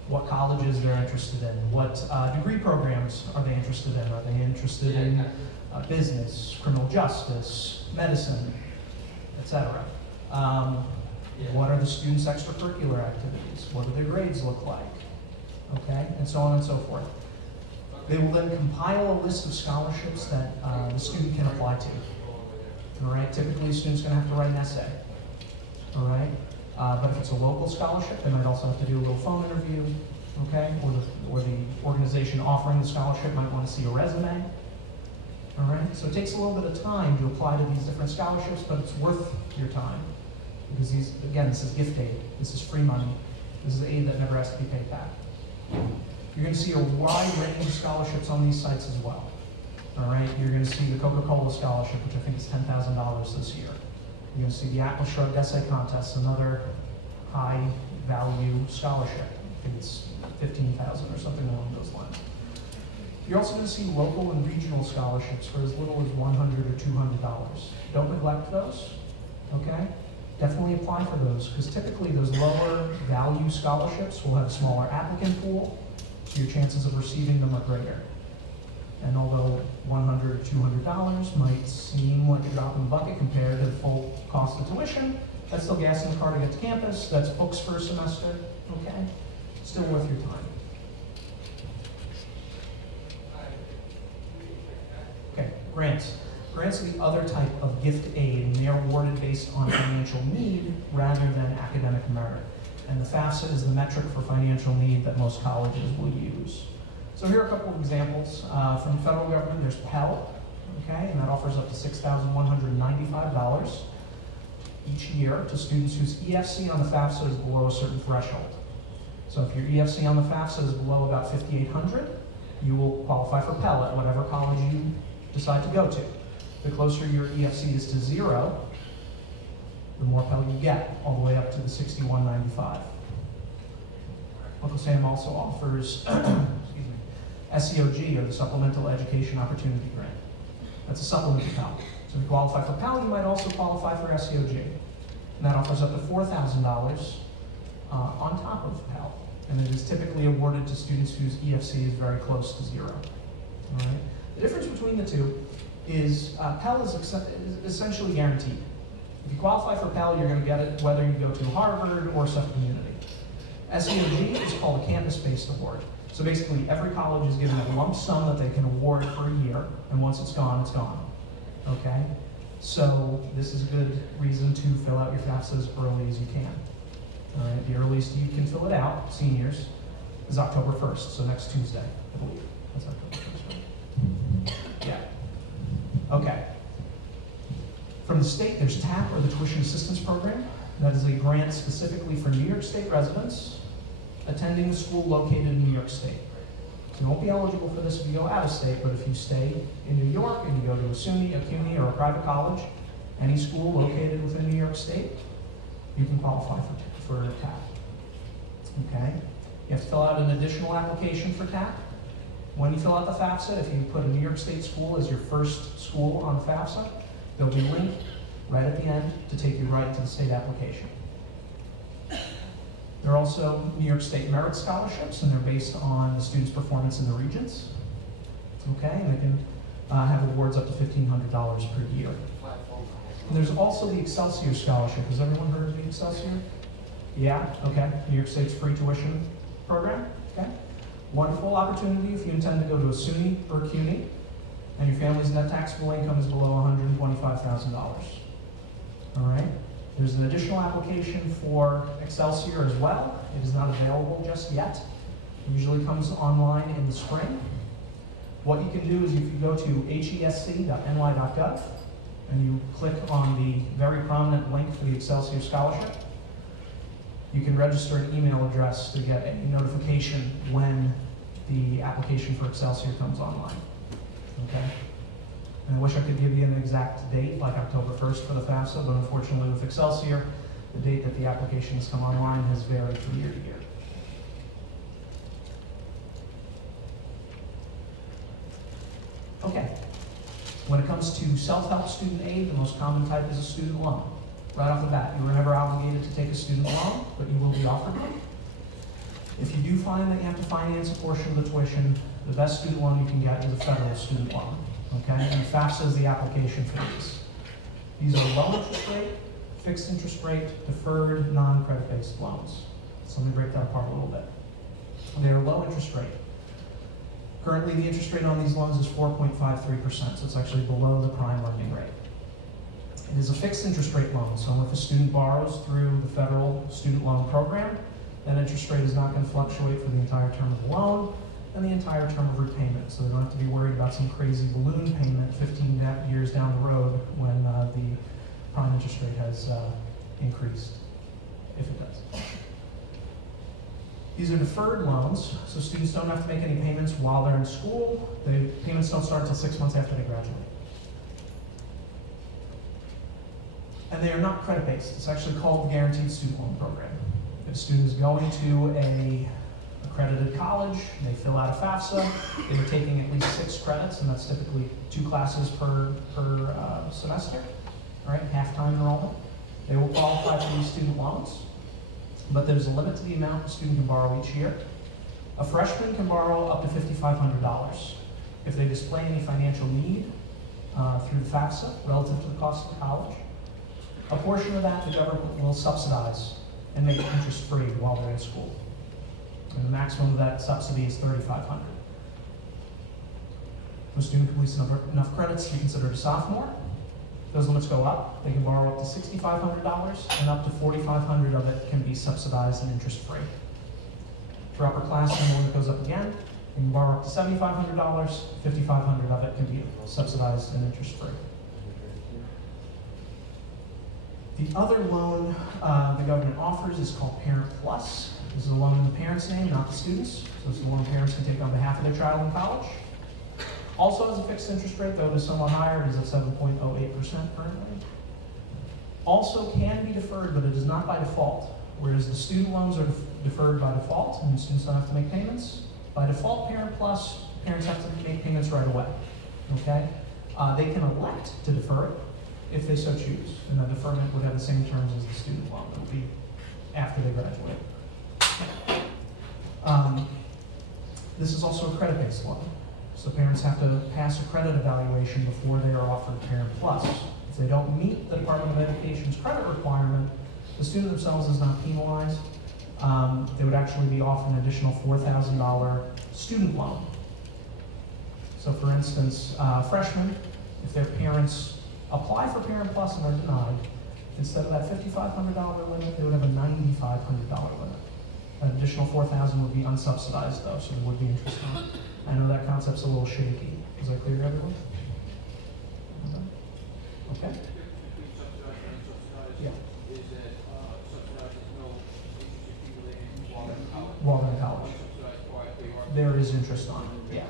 what colleges they're interested in, what degree programs are they interested in? Are they interested in business, criminal justice, medicine, etc.? What are the students' extracurricular activities? What do their grades look like? Okay, and so on and so forth. They will then compile a list of scholarships that the student can apply to. All right, typically a student's going to have to write an essay. All right. But if it's a local scholarship, they might also have to do a little phone interview, okay? Or the organization offering the scholarship might want to see a resume, all right? So it takes a little bit of time to apply to these different scholarships, but it's worth your time. Because these, again, this is gift aid. This is free money. This is aid that never has to be paid back. You're going to see a wide range of scholarships on these sites as well, all right? You're going to see the Coca-Cola scholarship, which I think is $10,000 this year. You're going to see the Atlas Shrugged Essay Contest, another high-value scholarship. I think it's $15,000 or something along those lines. You're also going to see local and regional scholarships for as little as $100 or $200. Don't neglect those, okay? Definitely apply for those, because typically those lower value scholarships will have a smaller applicant pool, so your chances of receiving them are greater. And although $100 or $200 might seem like a drop in the bucket compared to the full cost of tuition, that's still gas in the car to get to campus, that's books for a semester, okay? Still worth your time. Okay, grants. Grants are the other type of gift aid, and they are awarded based on financial need rather than academic merit. and the FAFSA is the metric for financial need that most colleges will use. So here are a couple of examples. From the federal government, there's Pell, okay, and that offers up to $6,195 each year to students whose EFC on the FAFSA is below a certain threshold. So if your EFC on the FAFSA is below about 5,800, you will qualify for Pell at whatever college you decide to go to. The closer your EFC is to 0, the more Pell you get, all the way up to the 6,195. Uncle Sam also offers SEOG, or the Supplemental Education Opportunity Grant. That's a supplement to Pell. So if you qualify for Pell, you might also qualify for SEOG. And that offers up to $4,000 on top of Pell. And it is typically awarded to students whose EFC is very close to 0. All right? The difference between the two is Pell is essentially guaranteed. If you qualify for Pell, you're going to get it whether you go to Harvard or Suffolk Community. SEOG is called a campus-based award. So basically, every college is given a lump sum that they can award for a year, and once it's gone, it's gone. Okay? So this is a good reason to fill out your FAFSA as early as you can. All right? The earliest you can fill it out, seniors, is October 1st, so next Tuesday, I believe. That's October 1st, right? Yeah. Okay. From the state, there's TAP, or the Tuition Assistance Program. That is a grant specifically for New York State residents attending a school located in New York State. So you won't be eligible for this if you go out of state, but if you stay in New York and you go to a SUNY, a CUNY, or a private college, any school located within New York State, you can qualify for TAP. Okay? You have to fill out an additional application for TAP. When you fill out the FAFSA, if you put a New York State school as your first school on FAFSA, there'll be a link right at the end to take you right to the state application. There are also New York State Merit Scholarships, and they're based on the student's performance in the regions. Okay, and they can have awards up to $1,500 per year. And there's also the Excelsior Scholarship. Has everyone heard of the Excelsior? Yeah, okay. New York State's free tuition program. Okay, wonderful opportunity if you intend to go to a SUNY or a CUNY, and your family's net taxable income is below $125,000. All right. There's an additional application for Excelsior as well. It is not available just yet. It usually comes online in the spring. What you can do is if you go to hesc.ny.gov and you click on the very prominent link for the Excelsior Scholarship, you can register an email address to get a notification when the application for Excelsior comes online. Okay? And I wish I could give you an exact date, like October 1st for the FAFSA, but unfortunately with Excelsior, the date that the applications come online has varied from year to year. Okay. When it comes to self-help student aid, the most common type is a student loan. Right off the bat, you were never obligated to take a student loan, but you will be offered one. If you do find that you have to finance a portion of the tuition, the best student loan you can get is a federal student loan. Okay, and FAFSA is the application for these. These are low interest rate, fixed interest rate, deferred, non-credit based loans. So let me break that apart a little bit. They are low interest rate. Currently, the interest rate on these loans is 4.53%, so it's actually below the prime lending rate. It is a fixed interest rate loan, so if a student borrows through the federal student loan program, that interest rate is not going to fluctuate for the entire term of the loan and the entire term of repayment, so they don't have to be worried about some crazy balloon payment 15 years down the road when the prime interest rate has increased, if it does. These are deferred loans, so students don't have to make any payments while they're in school. The payments don't start until 6 months after they graduate. And they are not credit-based. It's actually called the Guaranteed Student Loan Program. If a student is going to an accredited college, they fill out a FAFSA, they're taking at least 6 credits, and that's typically 2 classes per semester, right? Half-time enrollment. They will qualify for these student loans, but there's a limit to the amount a student can borrow each year. A freshman can borrow up to $5,500. If they display any financial need through the FAFSA relative to the cost of the college, a portion of that the government will subsidize and make it interest-free while they're in school. And the maximum of that subsidy is $3,500. If a student completes enough credits to be considered a sophomore, Those limits go up. They can borrow up to $6,500, and up to $4,500 of it can be subsidized and interest-free. For upperclassmen, the limit goes up again. They can borrow up to $7,500, $5,500 of it can be subsidized and interest-free. The other loan the government offers is called Parent Plus. This is a loan in the parent's name, not the student's. So this is a loan parents can take on behalf of their child in college. Also has a fixed interest rate, though it is somewhat higher. It is at 7.08% currently. Also can be deferred, but it is not by default. Whereas the student loans are deferred by default, and students don't have to make payments. By default, Parent Plus, parents have to make payments right away. Okay? They can elect to defer it if they so choose, and that deferment would have the same terms as the student loan. It would be after they graduate. This is also a credit-based loan. So parents have to pass a credit evaluation before they are offered Parent Plus. If they don't meet the Department of Education's credit requirement, the student themselves is not penalized. They would actually be offered an additional $4,000 student loan. So for instance, freshmen, if their parents apply for Parent Plus and are denied, instead of that $5,500 limit, they would have a $9,500 limit. An additional $4,000 would be unsubsidized though, so there would be interest on it. I know that concept's a little shaky. Is that clear to everyone? Okay. Between subsidized and unsubsidized, Yeah. is that subsidized is no interest accumulated while in college? While in college. Unsubsidized, why they are. There is interest on it, yeah.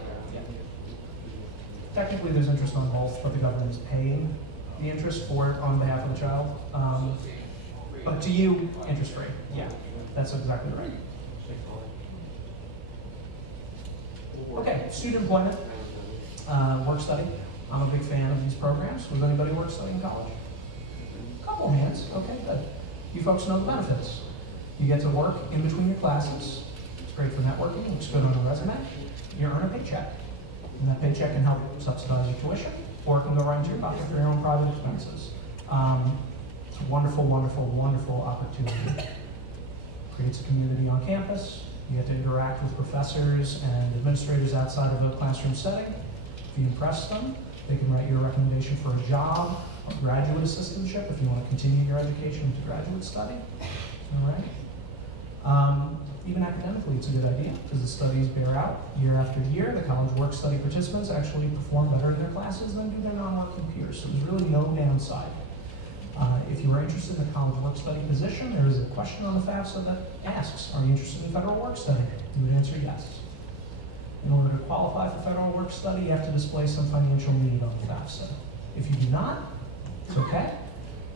Technically, there's interest on both, but the government is paying the interest for it on behalf of the child. But to you, interest free, yeah, that's exactly right. Okay, student employment, work study. I'm a big fan of these programs. Was anybody work study in college? Couple hands, okay, good. You folks know the benefits. You get to work in between your classes. It's great for networking, looks good on a resume. You earn a paycheck. And that paycheck can help subsidize your tuition, or it can go right into your pocket for your own private expenses. It's a wonderful, wonderful, wonderful opportunity. Creates a community on campus. You get to interact with professors and administrators outside of a classroom setting. If you impress them, they can write you a recommendation for a job, a graduate assistantship if you want to continue your education into graduate study. All right. Even academically, it's a good idea because the studies bear out year after year. The college work study participants actually perform better in their classes than do their non-working peers. So there's really no downside. If you are interested in a college work study position, there is a question on the FAFSA that asks, are you interested in federal work study? You would answer yes. In order to qualify for federal work study, you have to display some financial need on the FAFSA. If you do not, it's okay.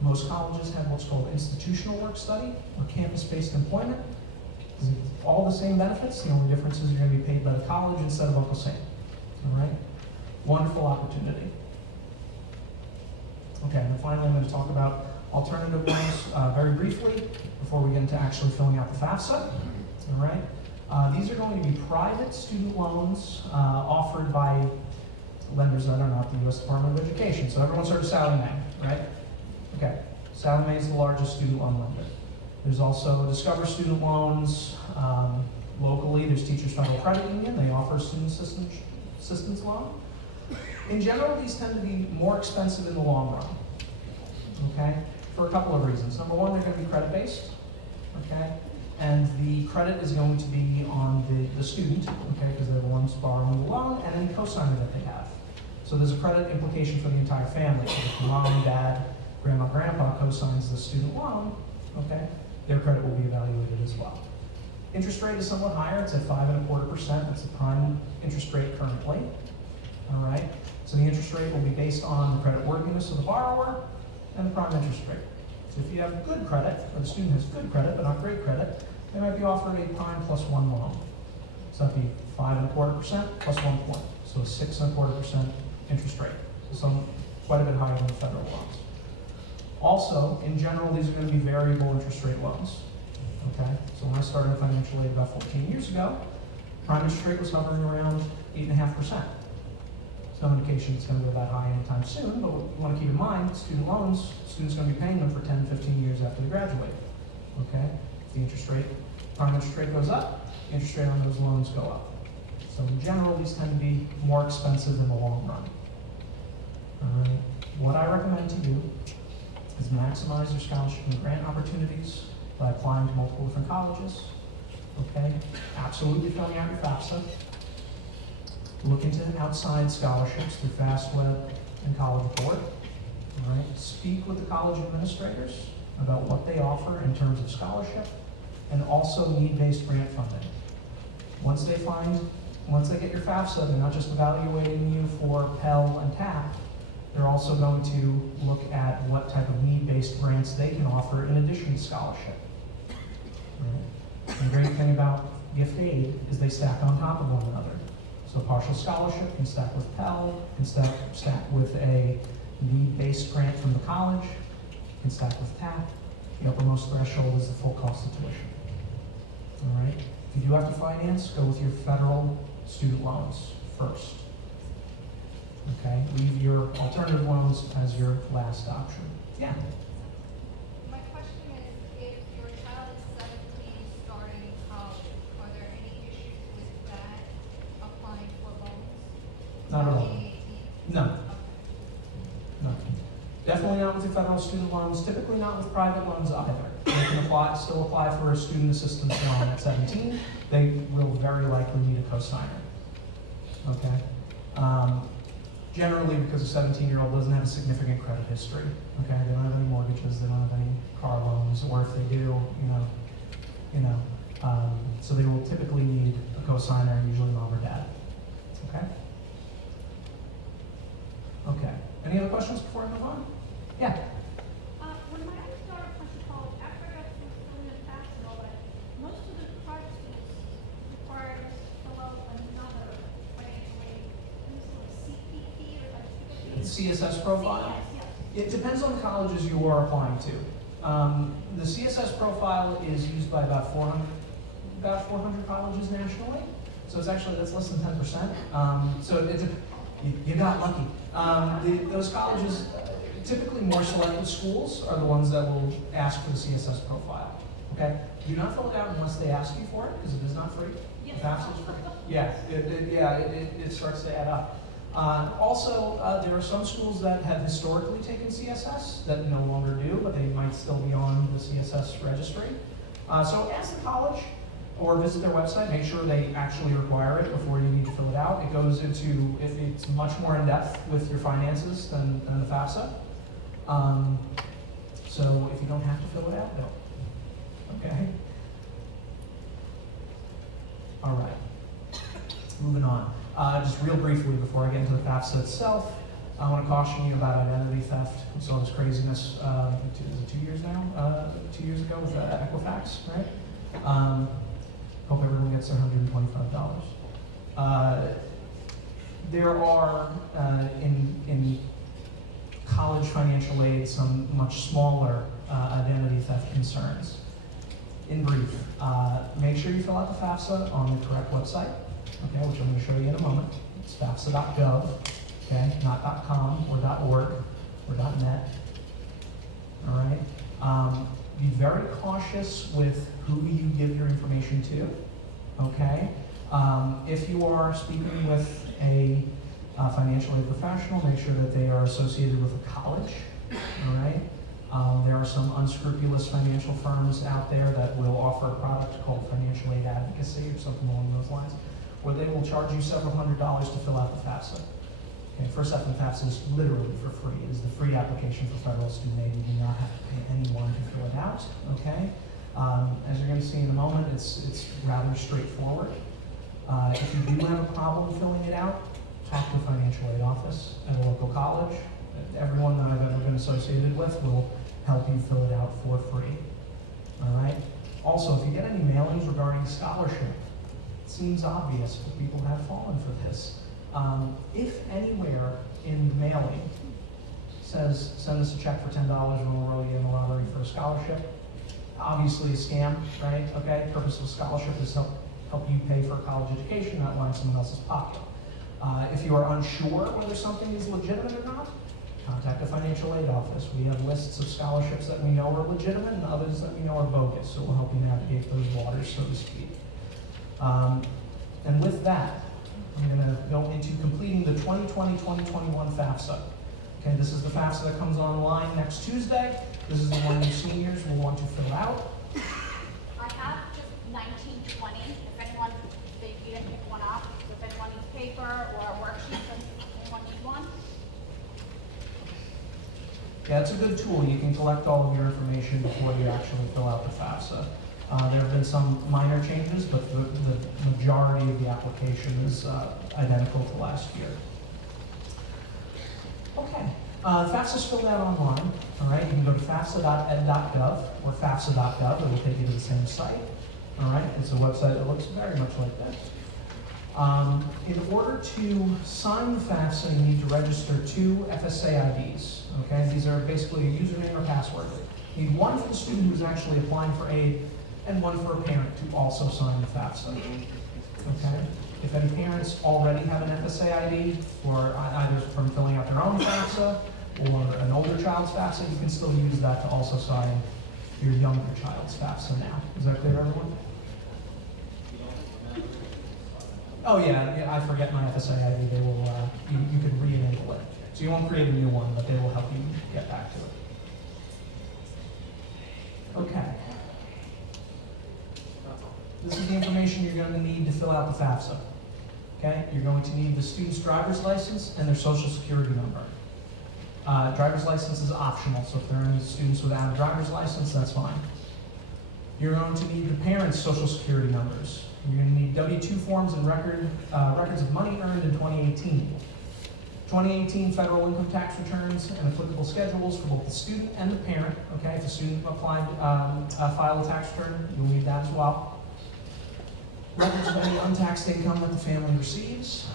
Most colleges have what's called institutional work study or campus-based employment. All the same benefits, the only difference is you're going to be paid by the college instead of Uncle Sam. All right? Wonderful opportunity. Okay, and then finally I'm going to talk about alternative loans very briefly before we get into actually filling out the FAFSA. All right? These are going to be private student loans offered by lenders that are not the U.S. Department of Education. So everyone's heard of Sallie Mae, right? Okay, Sallie Mae is the largest student loan lender. There's also Discover Student Loans. Locally, there's Teachers Federal Credit Union. They offer student assistance loan. In general, these tend to be more expensive in the long run, okay? For a couple of reasons. Number one, they're going to be credit-based, okay? And the credit is going to be on the student, okay, because they're the ones borrowing the loan, and any cosigner that they have. So there's a credit implication for the entire family. So if mom, dad, grandma, grandpa cosigns the student loan, okay, their credit will be evaluated as well. Interest rate is somewhat higher. It's at 5.25%. That's the prime interest rate currently. All right. So the interest rate will be based on the credit worthiness of the borrower and the prime interest rate. So if you have good credit, or the student has good credit but not great credit, they might be offered a prime plus 1 loan. So that'd be 5.25% plus 1 point. So a 6.25% interest rate. So quite a bit higher than the federal loans. Also, in general, these are going to be variable interest rate loans. Okay, so when I started in financial aid about 14 years ago, prime interest rate was hovering around 8.5%. It's no indication it's going to go that high anytime soon, but what you want to keep in mind, student loans, students are going to be paying them for 10, 15 years after they graduate. Okay, if the interest rate, prime interest rate goes up, interest rate on those loans go up. So in general, these tend to be more expensive in the long run. All right. what I recommend to you is maximize your scholarship and grant opportunities by applying to multiple different colleges. Okay? Absolutely filling out your FAFSA. Look into outside scholarships through FastWeb and College Board. All right? Speak with the college administrators about what they offer in terms of scholarship and also need-based grant funding. Once they get your FAFSA, they're not just evaluating you for Pell and TAP, they're also going to look at what type of need-based grants they can offer in addition to scholarship. Right? The great thing about gift aid is they stack on top of one another. So partial scholarship can stack with Pell, can stack with a need-based grant from the college, can stack with TAP. The uppermost threshold is the full cost of tuition. All right? If you do have to finance, go with your federal student loans first. Okay? Leave your alternative loans as your last option. Yeah? My question is, if your child is 17 starting college, are there any issues with that applying for loans? Not at all. Okay. No. No. Definitely not with your federal student loans, typically not with private loans either. They can still apply for a student assistance loan at 17. They will very likely need a cosigner. Okay? Generally, because a 17-year-old doesn't have a significant credit history. Okay? They don't have any mortgages, they don't have any car loans, or if they do, so they will typically need a cosigner, usually mom or dad. Okay? Okay. Any other questions before I move on? Yeah. When my daughter went to college, after I got through filling in facts and all that, most of the private schools required us to fill out another financial aid. CPP or like CSS profile? Yes. It depends on the colleges you are applying to. The CSS profile is used by about 400 colleges nationally. So it's actually, that's less than 10%. So you got lucky. Those colleges, typically more selective schools, are the ones that will ask for the CSS profile. Okay? Do not fill it out unless they ask you for it, because it is not free. Yes. The FAFSA is free. Yeah, it starts to add up. Also, there are some schools that have historically taken CSS that no longer do, but they might still be on the CSS registry. So ask the college or visit their website, make sure they actually require it before you need to fill it out. It goes into, it's much more in depth with your finances than the FAFSA. So if you don't have to fill it out, don't. Okay? All right. Moving on. Just real briefly before I get into the FAFSA itself, I want to caution you about identity theft. We saw this craziness, is it 2 years now? 2 years ago with Equifax, right? Hope everyone gets their $125. There are, in college financial aid, some much smaller identity theft concerns. In brief, make sure you fill out the FAFSA on the correct website, okay, which I'm going to show you in a moment. It's FAFSA.gov, okay, not .com or .org or .net. All right. Be very cautious with who you give your information to, okay? If you are speaking with a financial aid professional, make sure that they are associated with a college, all right? There are some unscrupulous financial firms out there that will offer a product called financial aid advocacy or something along those lines, where they will charge you several $100s to fill out the FAFSA. Okay, First Step in FAFSA is literally for free. It is the free application for federal student aid. You do not have to pay anyone to fill it out, okay? As you're going to see in a moment, it's rather straightforward. If you do have a problem filling it out, talk to a financial aid office at a local college. Everyone that I've ever been associated with will help you fill it out for free, all right? Also, if you get any mailings regarding scholarship, it seems obvious, but people have fallen for this. If anywhere in the mailing says, send us a check for $10 and we'll roll you in the lottery for a scholarship, obviously a scam, right? Okay, purpose of scholarship is help you pay for a college education, not line someone else's pocket. If you are unsure whether something is legitimate or not, contact a financial aid office. We have lists of scholarships that we know are legitimate and others that we know are bogus, so we'll help you navigate those waters, so to speak. And with that, I'm going to go into completing the 2020-2021 FAFSA. Okay, this is the FAFSA that comes online next Tuesday. This is the one you seniors will want to fill out. I have just 1920, if anyone, you didn't pick one up, so if anyone needs paper or a worksheet, anyone need one? Yeah, it's a good tool. You can collect all of your information before you actually fill out the FAFSA. There have been some minor changes, but the majority of the application is identical to last year. Okay, FAFSA's filled out online. All right, you can go to fafsa.ed.gov or fafsa.gov. It will take you to the same site. All right, it's a website that looks very much like this. In order to sign the FAFSA, you need to register 2 FSA IDs. Okay, these are basically a username or password. You need one for the student who's actually applying for aid, and one for a parent to also sign the FAFSA. Okay? If any parents already have an FSA ID, or either from filling out their own FAFSA or an older child's FAFSA, you can still use that to also sign your younger child's FAFSA now. Is that clear, everyone? Oh yeah, I forget my FSA ID. They will, you can re-enable it. So you won't create a new one, but they will help you get back to it. Okay. This is the information you're going to need to fill out the FAFSA. Okay? You're going to need the student's driver's license and their social security number. Driver's license is optional, so if there are any students without a driver's license, that's fine. You're going to need the parents' social security numbers. You're going to need W-2 forms and records of money earned in 2018. 2018 federal income tax returns and applicable schedules for both the student and the parent. Okay, if the student applied, filed a tax return, you'll need that as well. Records of any untaxed income that the family receives.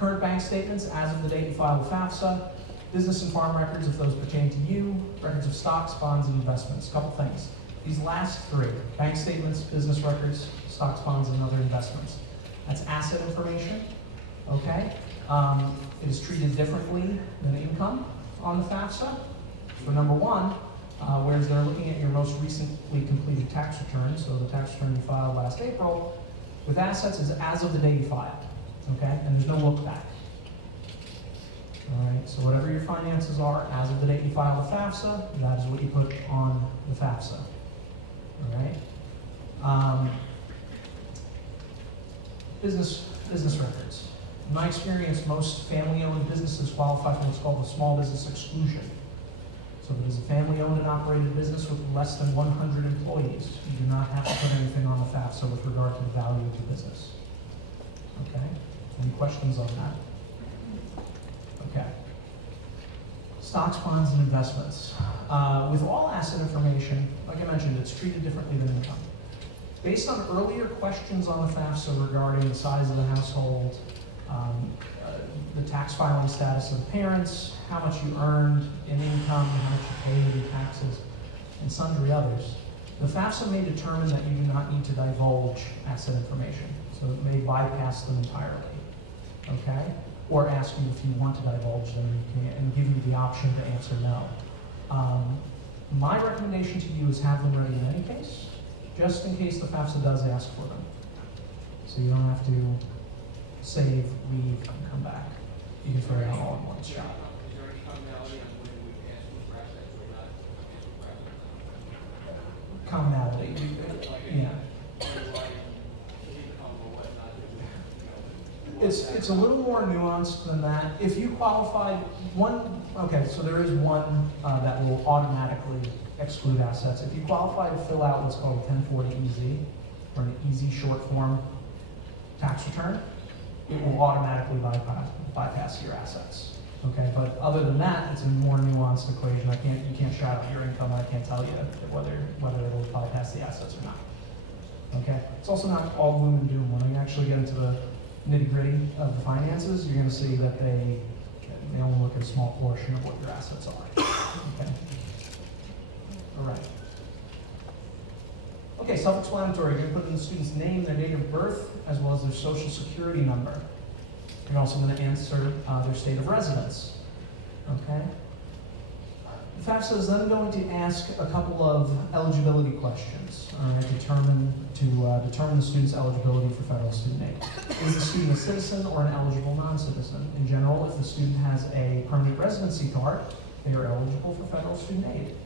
Current bank statements as of the date you file the FAFSA. Business and farm records if those pertain to you. Records of stocks, bonds, and investments. A couple things. These last 3, bank statements, business records, stocks, bonds, and other investments. That's asset information, okay? It is treated differently than income on the FAFSA. So number 1, whereas they're looking at your most recently completed tax return, so the tax return you filed last April, with assets is as of the day you filed, okay? And there's no look back. All right, so whatever your finances are as of the date you file the FAFSA, that is what you put on the FAFSA. All right. Business records. In my experience, most family-owned businesses qualify for what's called a small business exclusion. So if it is a family-owned and operated business with less than 100 employees, you do not have to put anything on the FAFSA with regard to the value of your business. Okay? Any questions on that? Okay. Stocks, bonds, and investments. With all asset information, like I mentioned, it's treated differently than income. Based on earlier questions on the FAFSA regarding the size of the household, the tax filing status of the parents, how much you earned in income, how much you paid in taxes, and sundry others, the FAFSA may determine that you do not need to divulge asset information. So it may bypass them entirely, okay? Or ask you if you want to divulge them and give you the option to answer no. My recommendation to you is have them ready in any case, just in case the FAFSA does ask for them. So you don't have to save, leave, and come back. You can throw it all in one shot. Is there any commonality on when we ask for assets or not ask for assets? Commonality, yeah. It's a little more nuanced than that. If you qualified, okay, so there is one that will automatically exclude assets. If you qualify to fill out what's called a 1040-EZ, or an easy short form tax return, it will automatically bypass your assets. Okay, but other than that, it's a more nuanced equation. You can't shout out your income. I can't tell you whether it'll bypass the assets or not. Okay, it's also not all gloom and doom. When we actually get into the nitty-gritty of the finances, you're going to see that they only look at a small portion of what your assets are. Okay. All right. Okay, self-explanatory. You're going to put in the student's name, their date of birth, as well as their social security number. You're also going to answer their state of residence. Okay? The FAFSA is then going to ask a couple of eligibility questions, all right, determine the student's eligibility for federal student aid. Is the student a citizen or an eligible non-citizen? In general, if the student has a permanent residency card, they are eligible for federal student aid.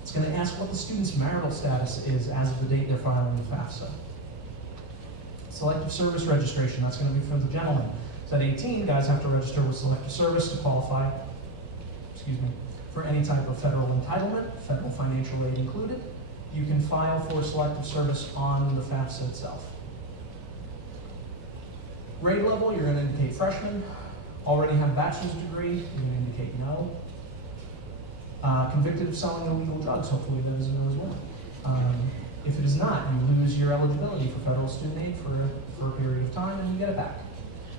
It's going to ask what the student's marital status is as of the date they're filing the FAFSA. Selective service registration, that's going to be for the gentleman. So at 18, guys have to register with selective service to qualify, for any type of federal entitlement, federal financial aid included. You can file for selective service on the FAFSA itself. Grade level, you're going to indicate freshman. Already have a bachelor's degree, you're going to indicate no. Convicted of selling illegal drugs, hopefully that is a no as well. If it is not, you lose your eligibility for federal student aid for a period of time and you get it back.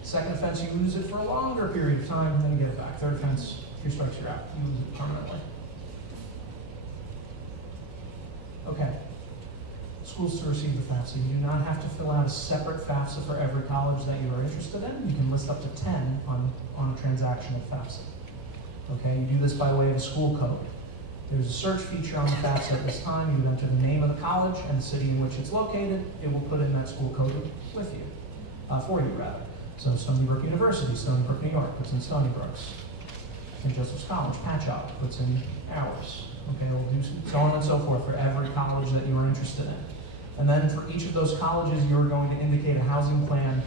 Second offense, you lose it for a longer period of time and then you get it back. Third offense, 3 strikes, you're out. You lose it permanently. Okay. Schools to receive the FAFSA. You do not have to fill out a separate FAFSA for every college that you are interested in. You can list up to 10 on a transaction of FAFSA. Okay, you do this by way of a school code. There's a search feature on the FAFSA at this time. You enter the name of the college and the city in which it's located. It will put in that school code with you, for you rather. So Stony Brook University, Stony Brook, New York, puts in Stony Brook's. St. Joseph's College, Patchogue, puts in ours. Okay, we'll do so on and so forth for every college that you are interested in. And then for each of those colleges, you're going to indicate a housing plan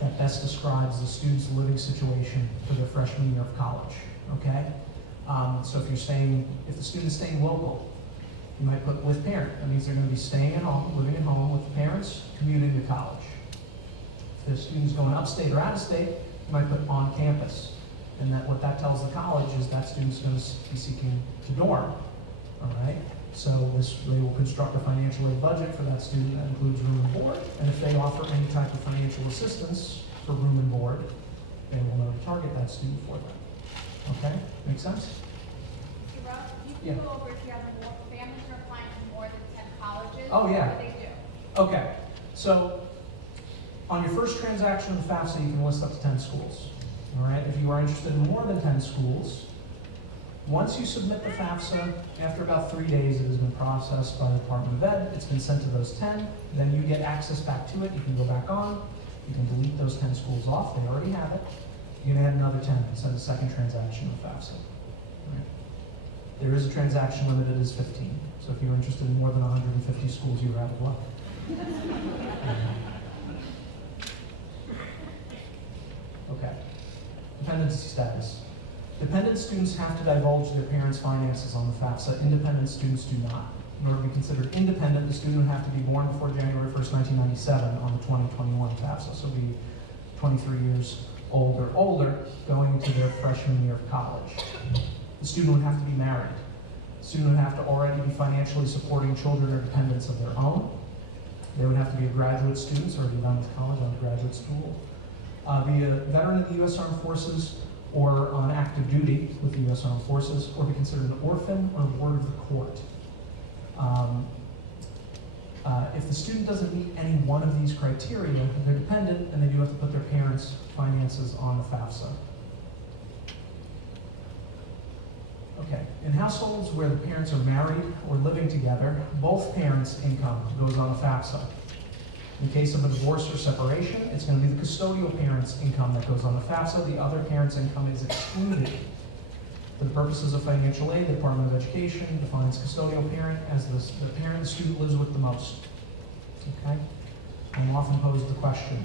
that best describes the student's living situation for their freshman year of college. Okay? So if the student's staying local, you might put with parent. That means they're going to be staying at home, living at home with the parents, commuting to college. If the student's going upstate or out of state, you might put on campus. And what that tells the college is that student's going to be seeking to dorm. All right? So they will construct a financial aid budget for that student that includes room and board. And if they offer any type of financial assistance for room and board, they will know to target that student for that. Okay, make sense? Hey, Rob, you Yeah. can go over if you have more families are applying to more than 10 colleges. Oh, yeah. What do they do? Okay, so on your first transaction of the FAFSA, you can list up to 10 schools. All right, if you are interested in more than 10 schools, once you submit the FAFSA, after about 3 days it has been processed by the Department of Ed, it's been sent to those 10, then you get access back to it, you can go back on, you can delete those 10 schools off, they already have it. You can add another 10 and send a second transaction of FAFSA. Right. There is a transaction limit, it is 15. So if you're interested in more than 150 schools, you're out of luck. Okay. Dependency status. Dependent students have to divulge their parents' finances on the FAFSA. Independent students do not. In order to be considered independent, the student would have to be born before January 1st, 1997 on the 2021 FAFSA. So be 23 years old or older going into their freshman year of college. The student would have to be married. The student would have to already be financially supporting children or dependents of their own. They would have to be a graduate student, or be done with college on graduate school. Be a veteran of the U.S. Armed Forces or on active duty with the U.S. Armed Forces, or be considered an orphan or ward of the court. If the student doesn't meet any one of these criteria, they're dependent and they do have to put their parents' finances on the FAFSA. Okay, in households where the parents are married or living together, both parents' income goes on the FAFSA. In case of a divorce or separation, it's going to be the custodial parent's income that goes on the FAFSA. The other parent's income is excluded. For the purposes of financial aid, the Department of Education defines custodial parent as the parent the student lives with the most. Okay? I'm often posed the question,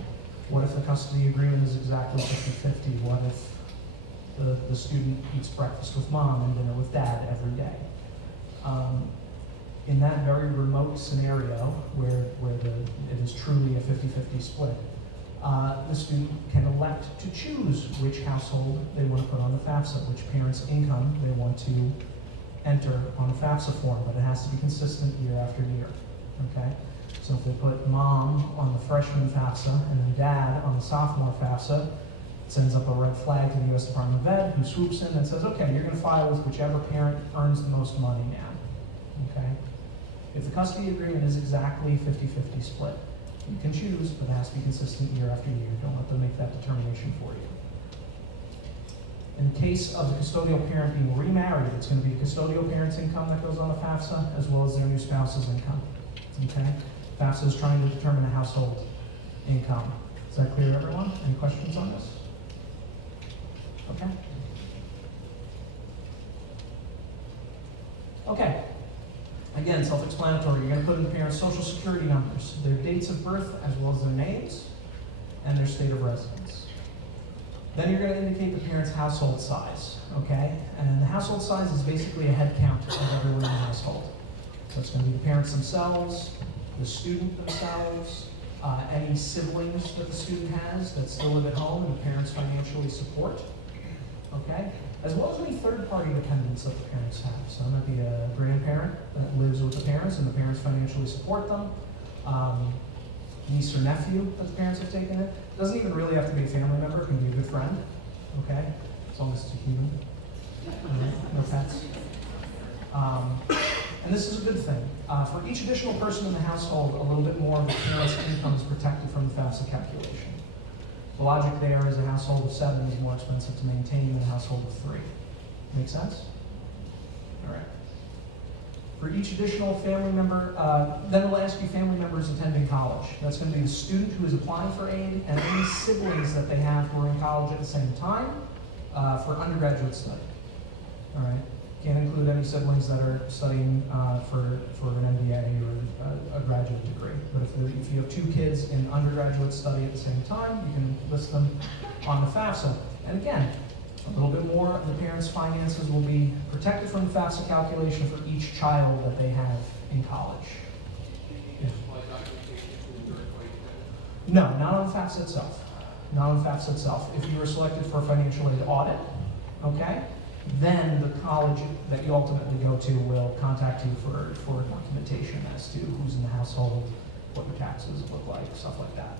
what if the custody agreement is exactly 50-50? What if the student eats breakfast with mom and dinner with dad every day? In that very remote scenario where it is truly a 50-50 split, the student can elect to choose which household they want to put on the FAFSA, which parent's income they want to enter on the FAFSA form, but it has to be consistent year after year. Okay? So if they put mom on the freshman FAFSA and then dad on the sophomore FAFSA, it sends up a red flag to the U.S. Department of Ed, who swoops in and says, okay, you're going to file with whichever parent earns the most money now. Okay? If the custody agreement is exactly 50-50 split, you can choose, but it has to be consistent year after year. Don't let them make that determination for you. In case of the custodial parent being remarried, it's going to be the custodial parent's income that goes on the FAFSA, as well as their new spouse's income. Okay? FAFSA is trying to determine a household income. Is that clear to everyone? Any questions on this? Okay. Okay. Again, self-explanatory. You're going to put in the parents' social security numbers, their dates of birth, as well as their names, and their state of residence. Then you're going to indicate the parent's household size, okay? And the household size is basically a head count of everyone in the household. So it's going to be the parents themselves, the student themselves, any siblings that the student has that still live at home and the parents financially support, okay? As well as any third-party dependents that the parents have. So that might be a grandparent that lives with the parents and the parents financially support them. Niece or nephew that the parents have taken in. Doesn't even really have to be a family member, it can be a good friend, okay? As long as it's a human. No pets. And this is a good thing. For each additional person in the household, a little bit more of the parent's income is protected from the FAFSA calculation. The logic there is a household of 7 is more expensive to maintain than a household of 3. Make sense? All right. For each additional family member, then we'll ask you family members attending college. That's going to be the student who is applying for aid and any siblings that they have who are in college at the same time for undergraduate study. All right. Can't include any siblings that are studying for an MBA or a graduate degree. But if you have 2 kids in undergraduate study at the same time, you can list them on the FAFSA. And again, a little bit more of the parents' finances will be protected from the FAFSA calculation for each child that they have in college. Yeah. No, not on the FAFSA itself. Not on the FAFSA itself. If you were selected for a financial aid audit, okay, then the college that you ultimately go to will contact you for documentation as to who's in the household, what your taxes look like, stuff like that.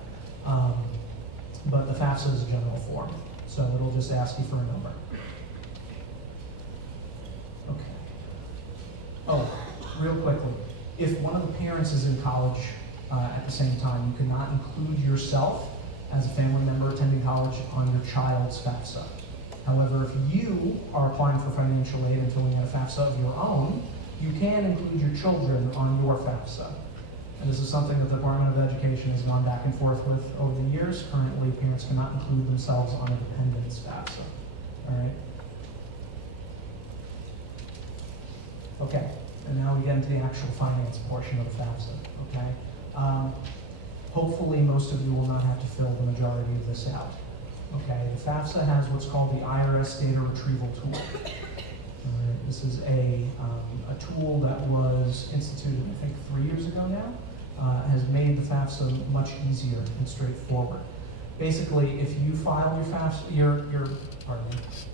But the FAFSA is a general form, so it'll just ask you for a number. Okay. Oh, real quickly, if one of the parents is in college at the same time, you cannot include yourself as a family member attending college on your child's FAFSA. However, if you are applying for financial aid and filling out a FAFSA of your own, you can include your children on your FAFSA. And this is something that the Department of Education has gone back and forth with over the years. Currently, parents cannot include themselves on a dependent's FAFSA. All right? Okay, and now we get into the actual finance portion of the FAFSA, okay? Hopefully, most of you will not have to fill the majority of this out. Okay, the FAFSA has what's called the IRS Data Retrieval Tool. This is a tool that was instituted, I think, 3 years ago now. Has made the FAFSA much easier and straightforward. Basically, if you filed your FAFSA,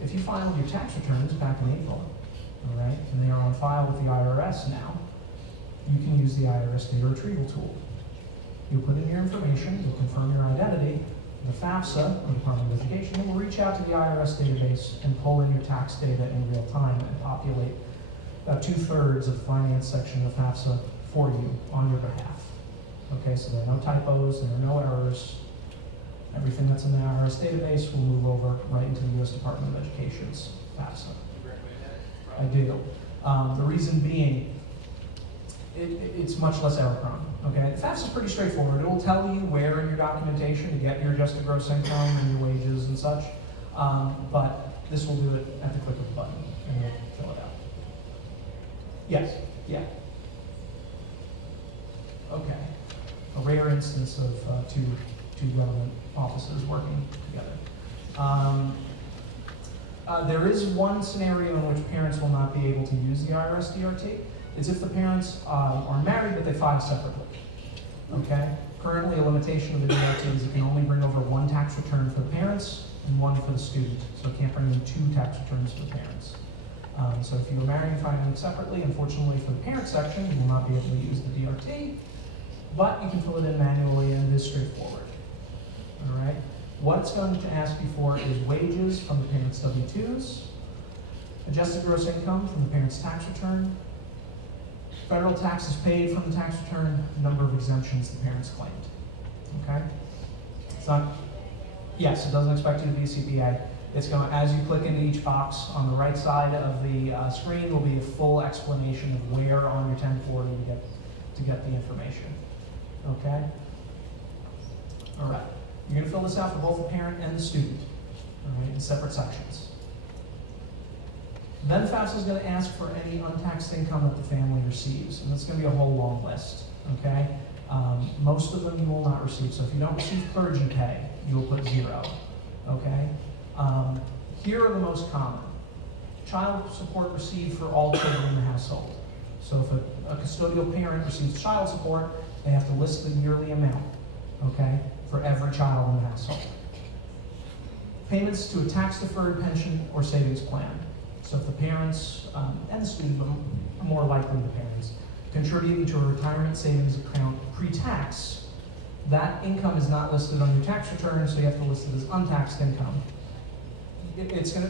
if you filed your tax returns back in April, all right, and they are on file with the IRS now, you can use the IRS Data Retrieval Tool. You'll put in your information, you'll confirm your identity. The FAFSA, or Department of Education, will reach out to the IRS database and pull in your tax data in real time and populate about 2/3 of the finance section of FAFSA for you on your behalf. Okay, so there are no typos, there are no errors. Everything that's in the IRS database will move over right into the U.S. Department of Education's FAFSA. I do. The reason being, it's much less error prone. Okay, the FAFSA is pretty straightforward. It will tell you where in your documentation to get your adjusted gross income and your wages and such, but this will do it at the click of a button and we'll fill it out. Yes, yeah. Okay, a rare instance of two government offices working together. There is one scenario in which parents will not be able to use the IRS DRT. It's if the parents are married but they file separately. Okay? Currently, a limitation of the DRT is it can only bring over 1 tax return for the parents and 1 for the student. So it can't bring in 2 tax returns for the parents. So if you are married and filing separately, unfortunately for the parent section, you will not be able to use the DRT, but you can fill it in manually and it is straightforward. All right? What it's going to ask you for is wages from the parent's W-2s, adjusted gross income from the parent's tax return, federal taxes paid from the tax return, number of exemptions the parents claimed. Okay? It's not, yes, it doesn't expect you to be a CPA. It's going, as you click into each box on the right side of the screen will be a full explanation of where on your 1040 to get the information. Okay? All right. You're going to fill this out for both the parent and the student, all right, in separate sections. Then FAFSA is going to ask for any untaxed income that the family receives, and that's going to be a whole long list, okay? Most of them you will not receive, so if you don't receive clergy pay, you will put 0, okay? Here are the most common. Child support received for all children in the household. So if a custodial parent receives child support, they have to list the yearly amount, okay, for every child in the household. Payments to a tax-deferred pension or savings plan. So if the parents, and the student, but more likely the parents, contributing to a retirement savings account pre-tax, that income is not listed on your tax return, so you have to list it as untaxed income. It's going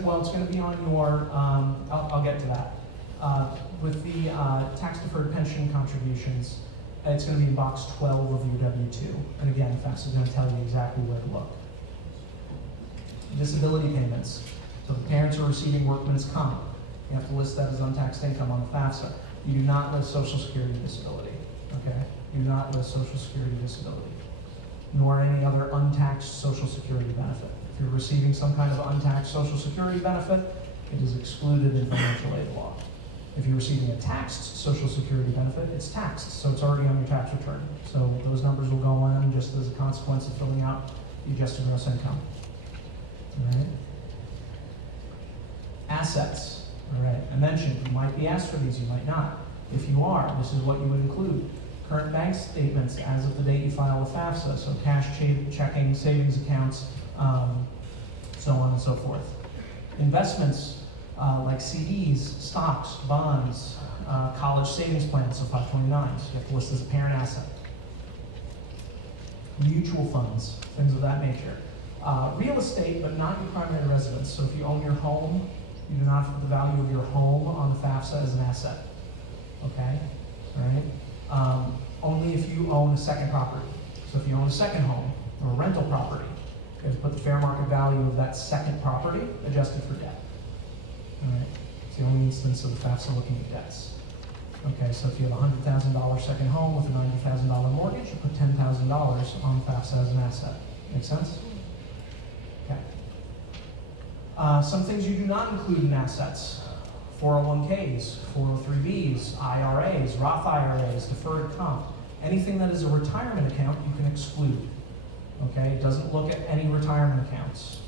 to be on your, I'll get to that. With the tax-deferred pension contributions, it's going to be in box 12 of your W-2. And again, FAFSA is going to tell you exactly where to look. Disability payments. So the parents are receiving workman's comp. You have to list that as untaxed income on the FAFSA. You do not list Social Security disability, okay? You do not list Social Security disability, nor any other untaxed Social Security benefit. If you're receiving some kind of untaxed Social Security benefit, it is excluded in financial aid law. If you're receiving a taxed Social Security benefit, it's taxed, so it's already on your tax return. So those numbers will go on just as a consequence of filling out the adjusted gross income. All right? Assets. All right, I mentioned you might be asked for these, you might not. If you are, this is what you would include. Current bank statements as of the date you file with FAFSA, so cash, checking, savings accounts, so on and so forth. Investments like CDs, stocks, bonds, college savings plans, so 529s, you have to list as a parent asset. Mutual funds, things of that nature. Real estate, but not your primary residence. So if you own your home, you do not put the value of your home on the FAFSA as an asset. Okay? All right? Only if you own a second property. So if you own a second home or a rental property, you have to put the fair market value of that second property adjusted for debt. All right? It's the only instance of the FAFSA looking at debts. Okay, so if you have a $100,000 second home with a $90,000 mortgage, you put $10,000 on FAFSA as an asset. Make sense? Okay. Some things you do not include in assets: 401ks, 403bs, IRAs, Roth IRAs, deferred comp. Anything that is a retirement account, you can exclude. Okay, it doesn't look at any retirement accounts.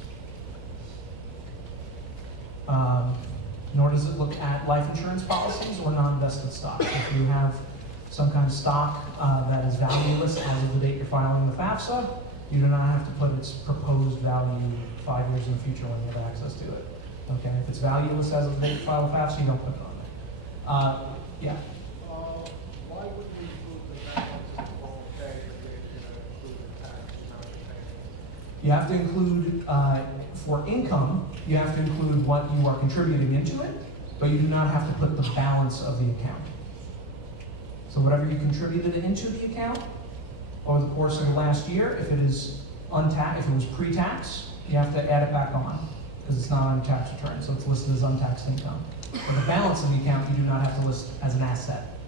Nor does it look at life insurance policies or non-vested stocks. If you have some kind of stock that is valueless as of the date you're filing the FAFSA, you do not have to put its proposed value 5 years in the future when you have access to it. Okay, if it's valueless as of the date you file the FAFSA, you don't put it on there. Yeah? Why would we include the balance of the 401k if they're going to include the tax amount of payment? You have to include, for income, you have to include what you are contributing into it, but you do not have to put the balance of the account. So whatever you contributed into the account over the course of the last year, if it is untaxed, if it was pre-tax, you have to add it back on because it's not on your tax return, so it's listed as untaxed income. For the balance of the account, you do not have to list as an asset.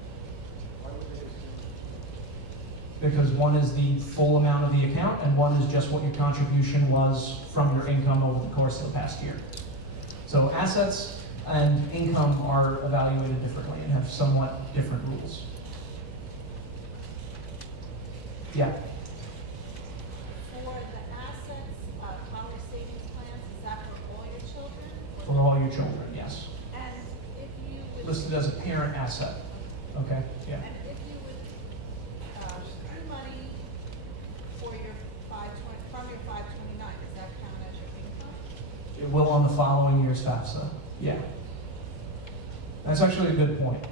Why would they assume? Because one is the full amount of the account and one is just what your contribution was from your income over the course of the past year. So assets and income are evaluated differently and have somewhat different rules. Yeah? For the assets, college savings plans, is that for all your children? For all your children, yes. And if you would. Listed as a parent asset. Okay, yeah. And if you would, do money for your 520, from your 529, does that count as your income? It will on the following year's FAFSA. Yeah. That's actually a good point.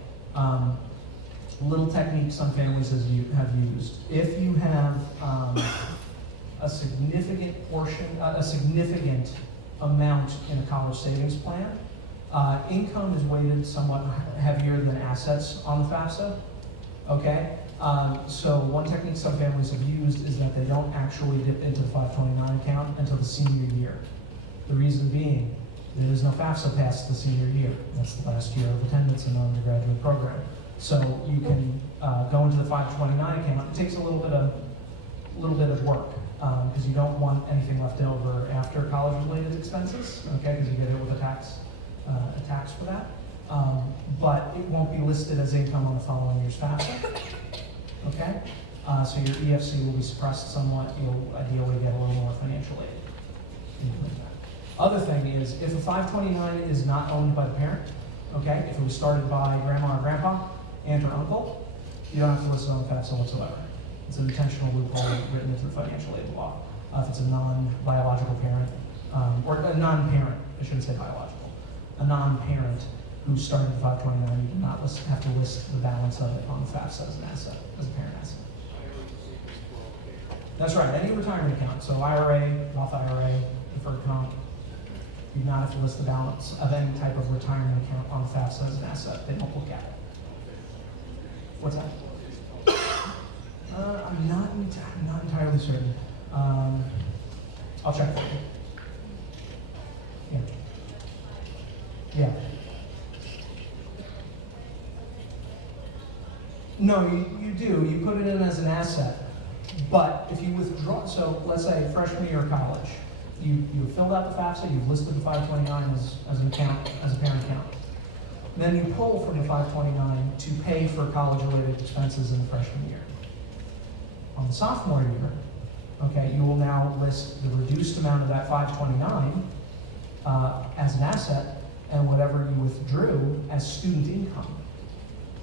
Little technique some families have used. If you have a significant portion, a significant amount in a college savings plan, income is weighted somewhat heavier than assets on the FAFSA. Okay? So one technique some families have used is that they don't actually dip into the 529 account until the senior year. The reason being, there is no FAFSA past the senior year. That's the last year of attendance in the undergraduate program. So you can go into the 529 account. It takes a little bit of work because you don't want anything left over after college-related expenses, okay? Because you get hit with a tax for that. But it won't be listed as income on the following year's FAFSA, okay? So your EFC will be suppressed somewhat. You'll ideally get a little more financial aid. Other thing is, if a 529 is not owned by the parent, okay, if it was started by grandma or grandpa, aunt or uncle, you don't have to list it on the FAFSA whatsoever. It's an intentional loophole written into the financial aid law. If it's a non-biological parent, or a non-parent, I shouldn't say biological, a non-parent who started the 529, you do not have to list the balance of it on the FAFSA as an asset, as a parent asset. That's right, any retirement account, so IRA, Roth IRA, deferred comp, you do not have to list the balance of any type of retirement account on FAFSA as an asset. They don't look at it. What's that? I'm not entirely certain. I'll check for you. Yeah. No, you do. You put it in as an asset. But if you withdraw, so let's say freshman year of college, you filled out the FAFSA, you've listed the 529 as an account, as a parent account. Then you pull from the 529 to pay for college-related expenses in the freshman year. On the sophomore year, okay, you will now list the reduced amount of that 529 as an asset, and whatever you withdrew as student income.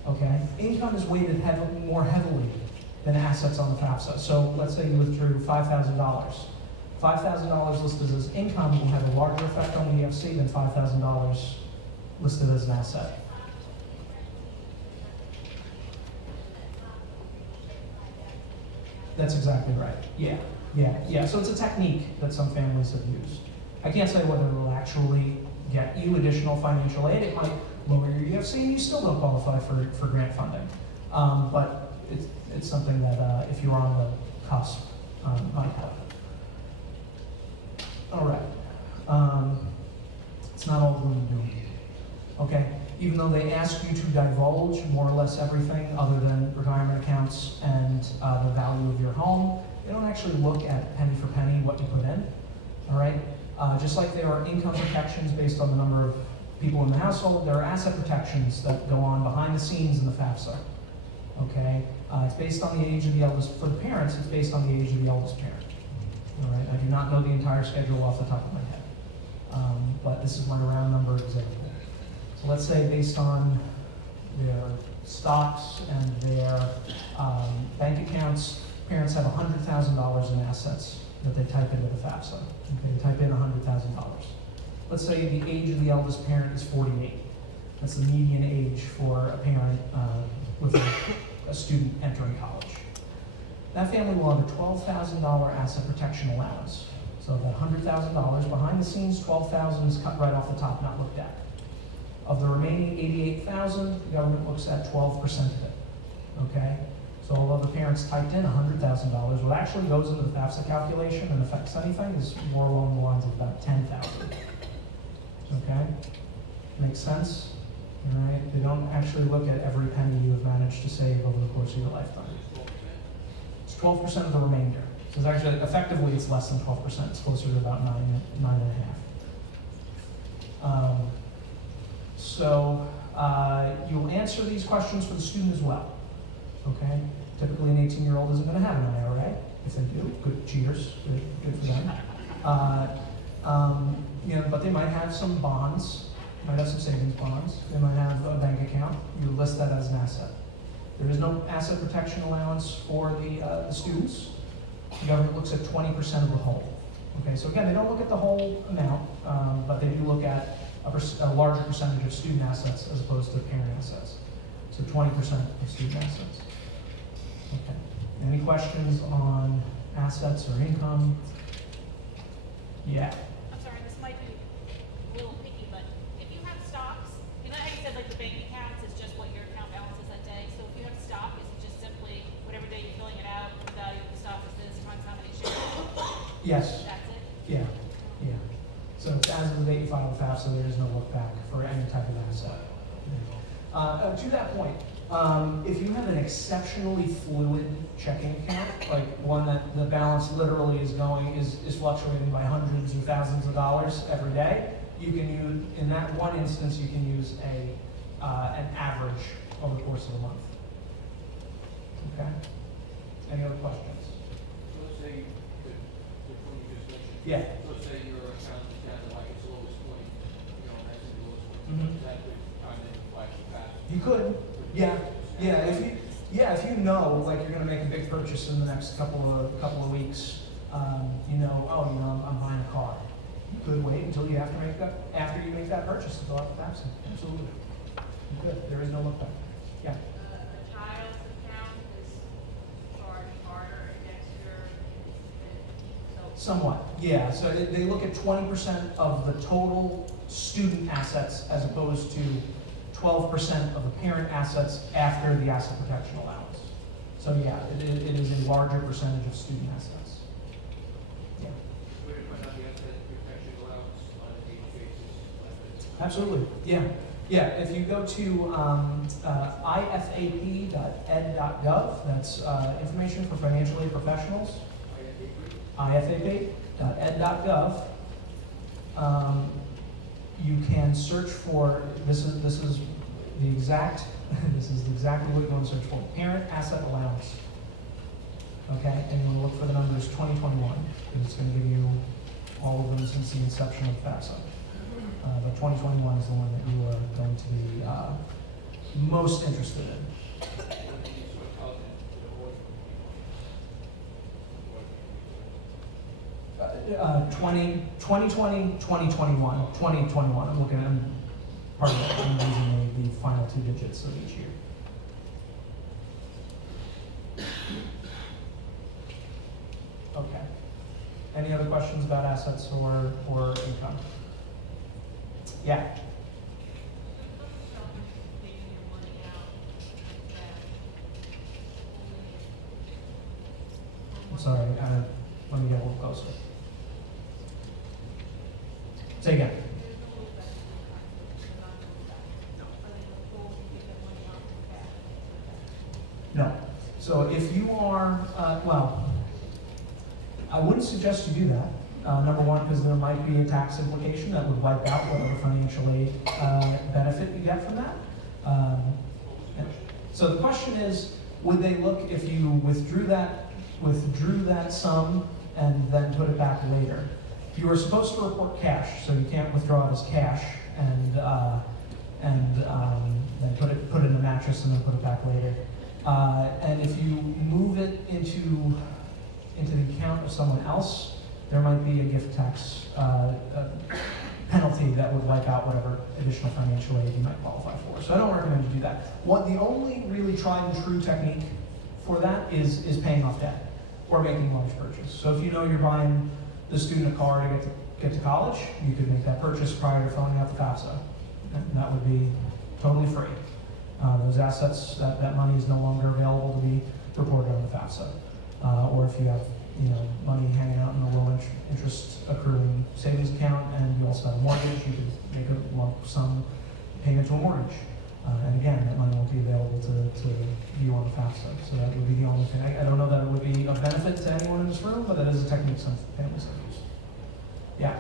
Okay, income is weighted more heavily than assets on the FAFSA. So let's say you withdrew $5,000. $5,000 listed as income will have a larger effect on the EFC than $5,000 listed as an asset. That's exactly right. Yeah. So it's a technique that some families have used. I can't say whether it will actually get you additional financial aid. It might lower your EFC and you still don't qualify for grant funding. But it's something that if you're on the cusp, might help. All right. It's not all gloom and doom. Okay? Even though they ask you to divulge more or less everything other than retirement accounts and the value of your home, they don't actually look at penny for penny what you put in. All right? Just like there are income protections based on the number of people in the household, there are asset protections that go on behind the scenes in the FAFSA. Okay? It's based on the age of the eldest, for the parents, it's based on the age of the eldest parent. All right? I do not know the entire schedule off the top of my head. But this is my round number example. So let's say based on their stocks and their bank accounts, parents have $100,000 in assets that they type into the FAFSA. Okay, they type in $100,000. Let's say the age of the eldest parent is 48. That's the median age for a parent with a student entering college. That family will have a $12,000 asset protection allowance. So that $100,000 behind the scenes, $12,000 is cut right off the top, not looked at. Of the remaining $88,000, the government looks at 12% of it. Okay? So although the parents typed in $100,000, what actually goes into the FAFSA calculation and affects anything is more along the lines of about $10,000. Okay? Makes sense? All right? They don't actually look at every penny you have managed to save over the course of your lifetime. It's 12% of the remainder. So it's actually, effectively, it's less than 12%. It's closer to about 9.5. So you'll answer these questions for the student as well. Okay? Typically, an 18-year-old isn't going to have an IRA. If they do, good, cheers, good for them. But they might have some bonds, might have some savings bonds. They might have a bank account. You list that as an asset. There is no asset protection allowance for the students. The government looks at 20% of the whole. Okay, so again, they don't look at the whole amount, but they do look at a larger percentage of student assets as opposed to parent assets. So 20% of student assets. Okay. Any questions on assets or income? Yeah. I'm sorry, this might be a little picky, but if you have stocks, you know how you said like the bank accounts is just what your account balance is that day. So if you have stock, is it just simply whatever day you're filling it out, the value of the stock is this times how many shares? Yes. That's it? Yeah. So it's as of the date you file the FAFSA, there is no look back for any type of asset. To that point, if you have an exceptionally fluid checking account, like one that the balance literally is fluctuating by hundreds or thousands of dollars every day, you can use, in that one instance, you can use an average over the course of a month. Okay? Any other questions? So let's say, the point you just mentioned. Yeah. So let's say your account is down to like its lowest point, that's the lowest point. Mhm. Is that the time that the flash will pass? You could, if you know, like you're gonna make a big purchase in the next couple of weeks, I'm buying a car. You could wait until you have to after you make that purchase to fill out the FAFSA. Absolutely. You could. There is no look back. Yeah. A child's account is charged harder next year, so. Somewhat, yeah. So they look at 20% of the total student assets as opposed to 12% of the parent assets after the asset protection allowance. So yeah, it is a larger percentage of student assets. Yeah. Where do you find out the asset protection allowance on a daily basis? Absolutely, yeah. Yeah, if you go to ifap.ed.gov, that's information for financial aid professionals, ifap.ed.gov, you can search for, this is the exact, this is exactly what you want to search for, parent asset allowance. Okay, and you want to look for the numbers 2021, because it's going to give you all of them since the inception of FAFSA. But 2021 is the one that you are going to be most interested in. 2020, 2021, 2021. I'm looking at, pardon me, I'm using the final two digits of each year. Okay. Any other questions about assets or income? Yeah. I'm sorry, let me get a little closer. Say again. No. So if you are, I wouldn't suggest you do that. Number one, because there might be a tax implication that would wipe out whatever financial aid benefit you get from that. So the question is, would they look if you withdrew that sum and then put it back later? You are supposed to report cash, so you can't withdraw it as cash and then put it in a mattress and then put it back later. And if you move it into the account of someone else, there might be a gift tax penalty that would wipe out whatever additional financial aid you might qualify for. So I don't recommend you do that. The only really tried and true technique for that is paying off debt or making a large purchase. So if you know you're buying the student a car to get to college, you could make that purchase prior to filling out the FAFSA. And that would be totally free. Those assets, that money is no longer available to be reported on the FAFSA. Or if you have money hanging out in a low interest accruing savings account and you also have a mortgage, you could make a lump sum payment to a mortgage. And again, that money won't be available to you on the FAFSA. So that would be the only thing. I don't know that it would be of benefit to anyone in this room, but that is a technique some families have used. Yeah.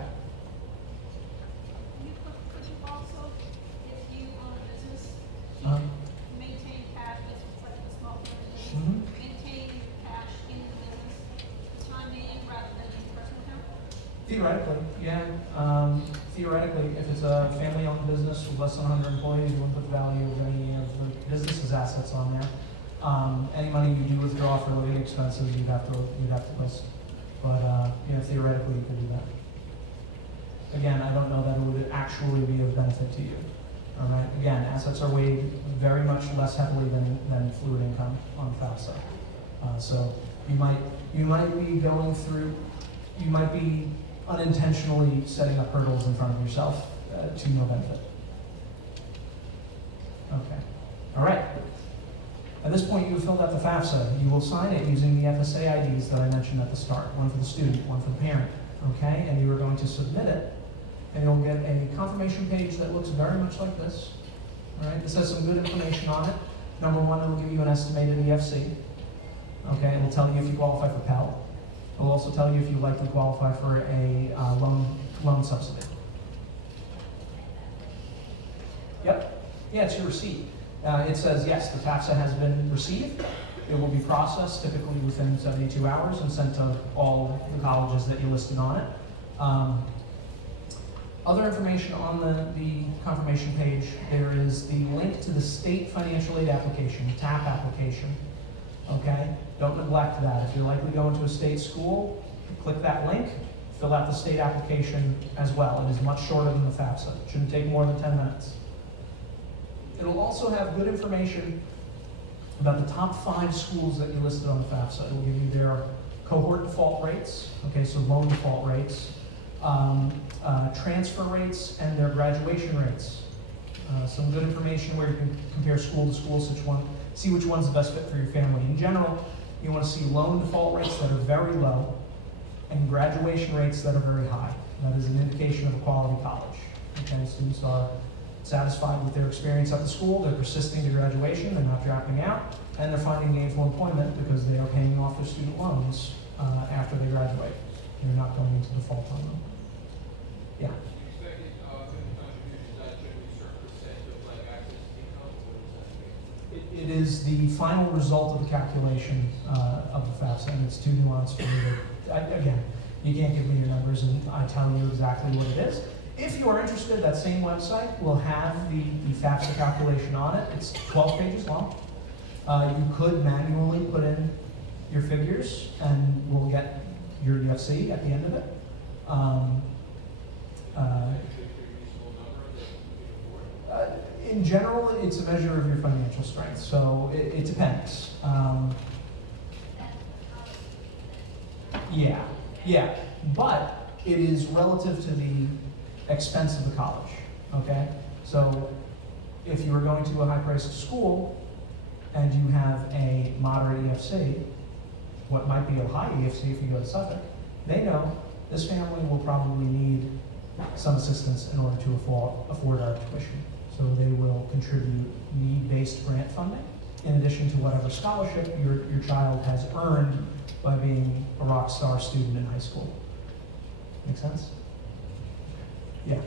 Could you also, if you own a business, maintain cash, that's like a small business, maintain cash in the business, time in rather than in personal account? Theoretically, yeah. Theoretically, if it's a family-owned business with less than 100 employees, you wouldn't put the value of any of the business's assets on there. Any money you do withdraw for living expenses, you'd have to list. But theoretically, you could do that. Again, I don't know that it would actually be of benefit to you. All right. Again, assets are weighed very much less heavily than fluid income on FAFSA. So you might be unintentionally setting up hurdles in front of yourself to no benefit. Okay. All right. At this point, you have filled out the FAFSA. You will sign it using the FSA IDs that I mentioned at the start. One for the student, one for the parent. Okay? And you are going to submit it and you'll get a confirmation page that looks very much like this. All right, this has some good information on it. Number one, it'll give you an estimated EFC. Okay, it'll tell you if you qualify for Pell. It'll also tell you if you likely qualify for a loan subsidy. Yep, yeah, it's your receipt. It says, yes, the FAFSA has been received. It will be processed typically within 72 hours and sent to all the colleges that you listed on it. Other information on the confirmation page, there is the link to the state financial aid application, TAP application. Okay, don't neglect that. If you're likely going to a state school, click that link, fill out the state application as well. It is much shorter than the FAFSA. It shouldn't take more than 10 minutes. It'll also have good information about the top 5 schools that you listed on the FAFSA. It will give you their cohort default rates, okay, so loan default rates, transfer rates, and their graduation rates. Some good information where you can compare school to school, see which one's the best fit for your family. In general, you want to see loan default rates that are very low and graduation rates that are very high. That is an indication of a quality college. Okay, students are satisfied with their experience at the school, they're persisting to graduation, they're not dropping out, and they're finding gainful employment because they are paying off their student loans after they graduate. You're not going into default on them. Yeah. It is the final result of the calculation of the FAFSA, and it's too nuanced for me to, again, you can't give me your numbers and I tell you exactly what it is. If you are interested, that same website will have the FAFSA calculation on it. It's 12 pages long. You could manually put in your figures and we'll get your UFC at the end of it. In general, it's a measure of your financial strength, so it depends. Yeah, but it is relative to the expense of the college, okay? So if you are going to a high-priced school and you have a moderate EFC, what might be a high EFC if you go to Suffolk, they know this family will probably need some assistance in order to afford our tuition. So they will contribute need-based grant funding in addition to whatever scholarship your child has earned by being a rock star student in high school. Make sense? Yeah.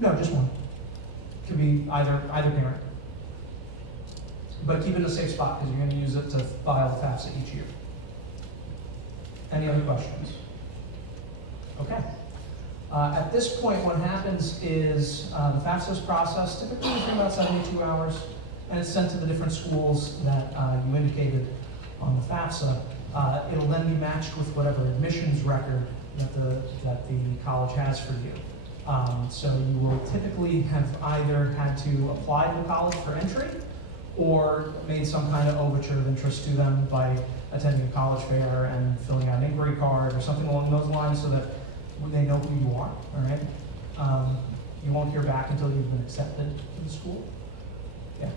No, just one. Could be either parent. But keep it in a safe spot because you're going to use it to file the FAFSA each year. Any other questions? Okay. At this point, what happens is the FAFSA is processed typically within about 72 hours, and it's sent to the different schools that you indicated on the FAFSA. It'll then be matched with whatever admissions record that the college has for you. So you will typically have either had to apply to the college for entry or made some kind of overture of interest to them by attending a college fair and filling out an inquiry card or something along those lines so that they know who you are, all right? You won't hear back until you've been accepted to the school. Yeah.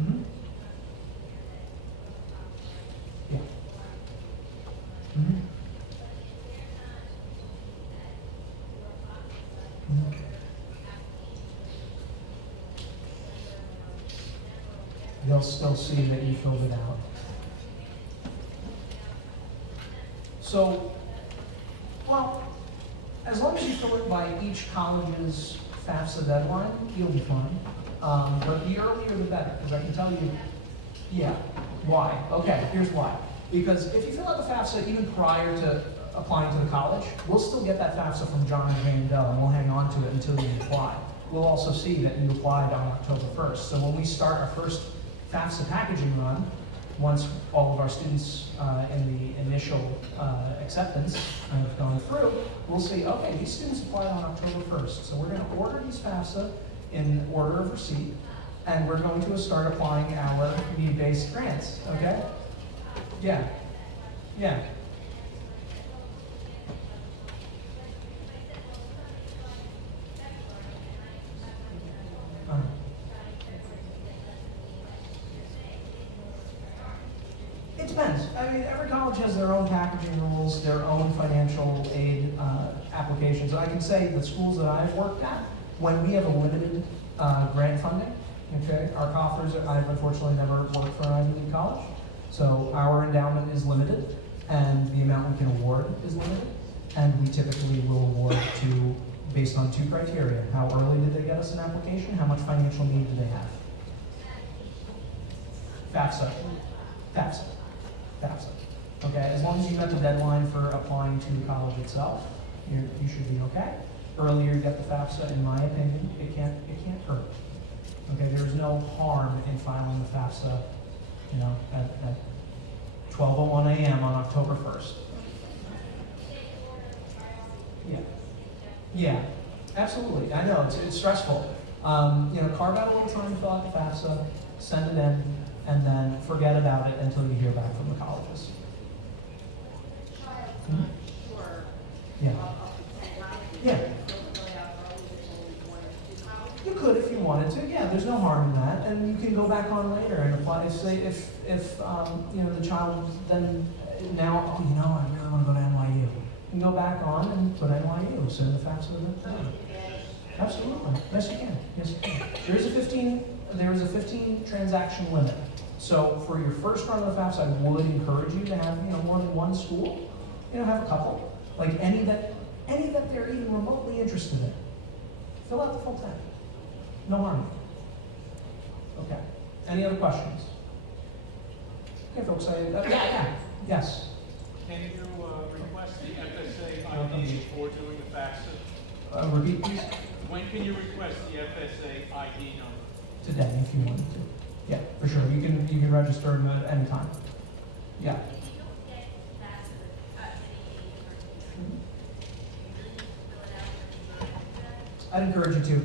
Mm-hmm. Yeah. Mm-hmm. Mm-hmm. They'll still see that you filled it out. So, well, as long as you fill it by each college's FAFSA deadline, you'll be fine. But the earlier the better, because I can tell you, yeah, why? Okay, here's why. Because if you fill out the FAFSA even prior to applying to the college, we'll still get that FAFSA from John and Jane Doe, and we'll hang on to it until you apply. We'll also see that you applied on October 1st. So when we start our first FAFSA packaging run, once all of our students in the initial acceptance have gone through, we'll see, okay, these students applied on October 1st, so we're going to order these FAFSA in order of receipt, and we're going to start applying our need-based grants, okay? Yeah, yeah. It depends. I mean, every college has their own packaging rules, their own financial aid applications. I can say the schools that I've worked at, when we have a limited grant funding, okay, our coffers, I've unfortunately never worked for an Ivy League college, so our endowment is limited, and the amount we can award is limited, and we typically will award to, based on two criteria. How early did they get us an application? How much financial need do they have? FAFSA. FAFSA. FAFSA. Okay, as long as you met the deadline for applying to the college itself, you should be okay. Earlier you get the FAFSA, in my opinion, it can't hurt. Okay, there's no harm in filing the FAFSA, you know, at 12:01 a.m. on October 1st. Yeah. Yeah, absolutely. I know, it's stressful. You know, carve out a little time to fill out the FAFSA, send it in, and then forget about it until you hear back from the colleges. Mhm. Yeah. Yeah. You could if you wanted to. Yeah, there's no harm in that, and you can go back on later and apply. If you know, the child then now, oh, you know, I really want to go to NYU. You can go back on and put NYU. Send the FAFSA to them. Absolutely. Yes, you can. Yes, you can. There is a 15 transaction limit. So for your first run of the FAFSA, I would encourage you to have, you know, more than one school. You know, have a couple. Like any that they're even remotely interested in. Fill out the full 10. No harm. Okay. Any other questions? Okay, folks. Yes. Can you request the FSA ID before doing the FAFSA? Repeat, please. When can you request the FSA ID number? Today, if you wanted to. Yeah, for sure. You can register them at any time. Yeah. I'd encourage you to.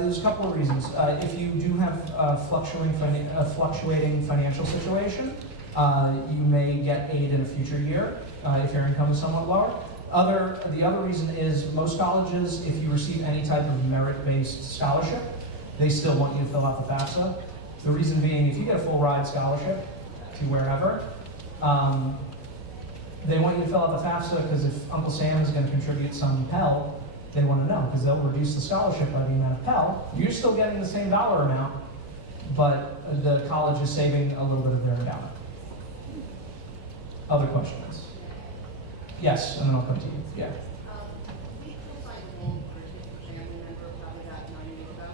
There's a couple of reasons. If you do have a fluctuating financial situation, you may get aid in a future year if your income is somewhat lower. The other reason is most colleges, if you receive any type of merit-based scholarship, they still want you to fill out the FAFSA. The reason being, if you get a full ride scholarship to wherever, they want you to fill out the FAFSA because if Uncle Sam is going to contribute some Pell, they want to know because they'll reduce the scholarship by the amount of Pell. You're still getting the same dollar amount, but the college is saving a little bit of their endowment. Other questions? Yes, and then I'll come to you. Yeah. We co-signed a loan for a family member probably about 9 years ago.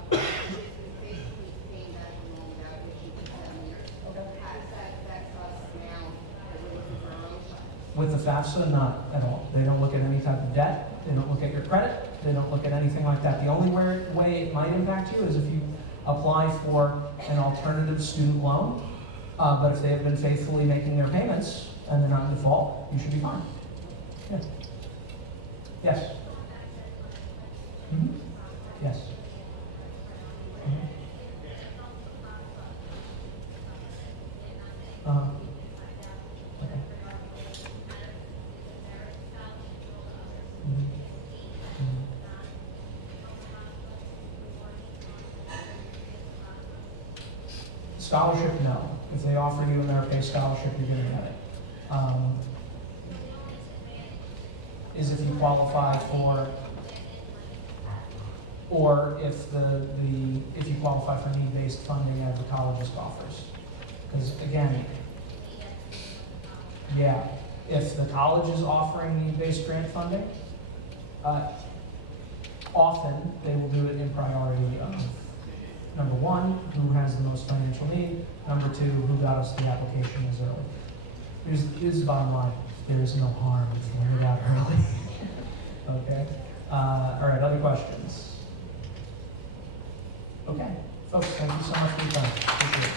Basically paying back the loan without issue for 7 years. Okay. How does that affect us now that we're looking for our own child? With the FAFSA, not at all. They don't look at any type of debt. They don't look at your credit. They don't look at anything like that. The only way it might impact you is if you apply for an alternative student loan. But if they have been faithfully making their payments and they're not in default, you should be fine. Yeah. Yes. Mm-hmm. Yes. Mm-hmm. Okay. Mm-hmm. Scholarship, no. If they offer you a merit-based scholarship, you're going to get it. Is if you qualify for, or if if you qualify for need-based funding as the college's offers. Because again, yeah, if the college is offering need-based grant funding, often they will do it in priority of number one, who has the most financial need, number two, who got us the application as early. Here's the bottom line, there is no harm in filling it out early. Okay? All right, other questions? Okay, folks, thank you so much for your time. Appreciate it.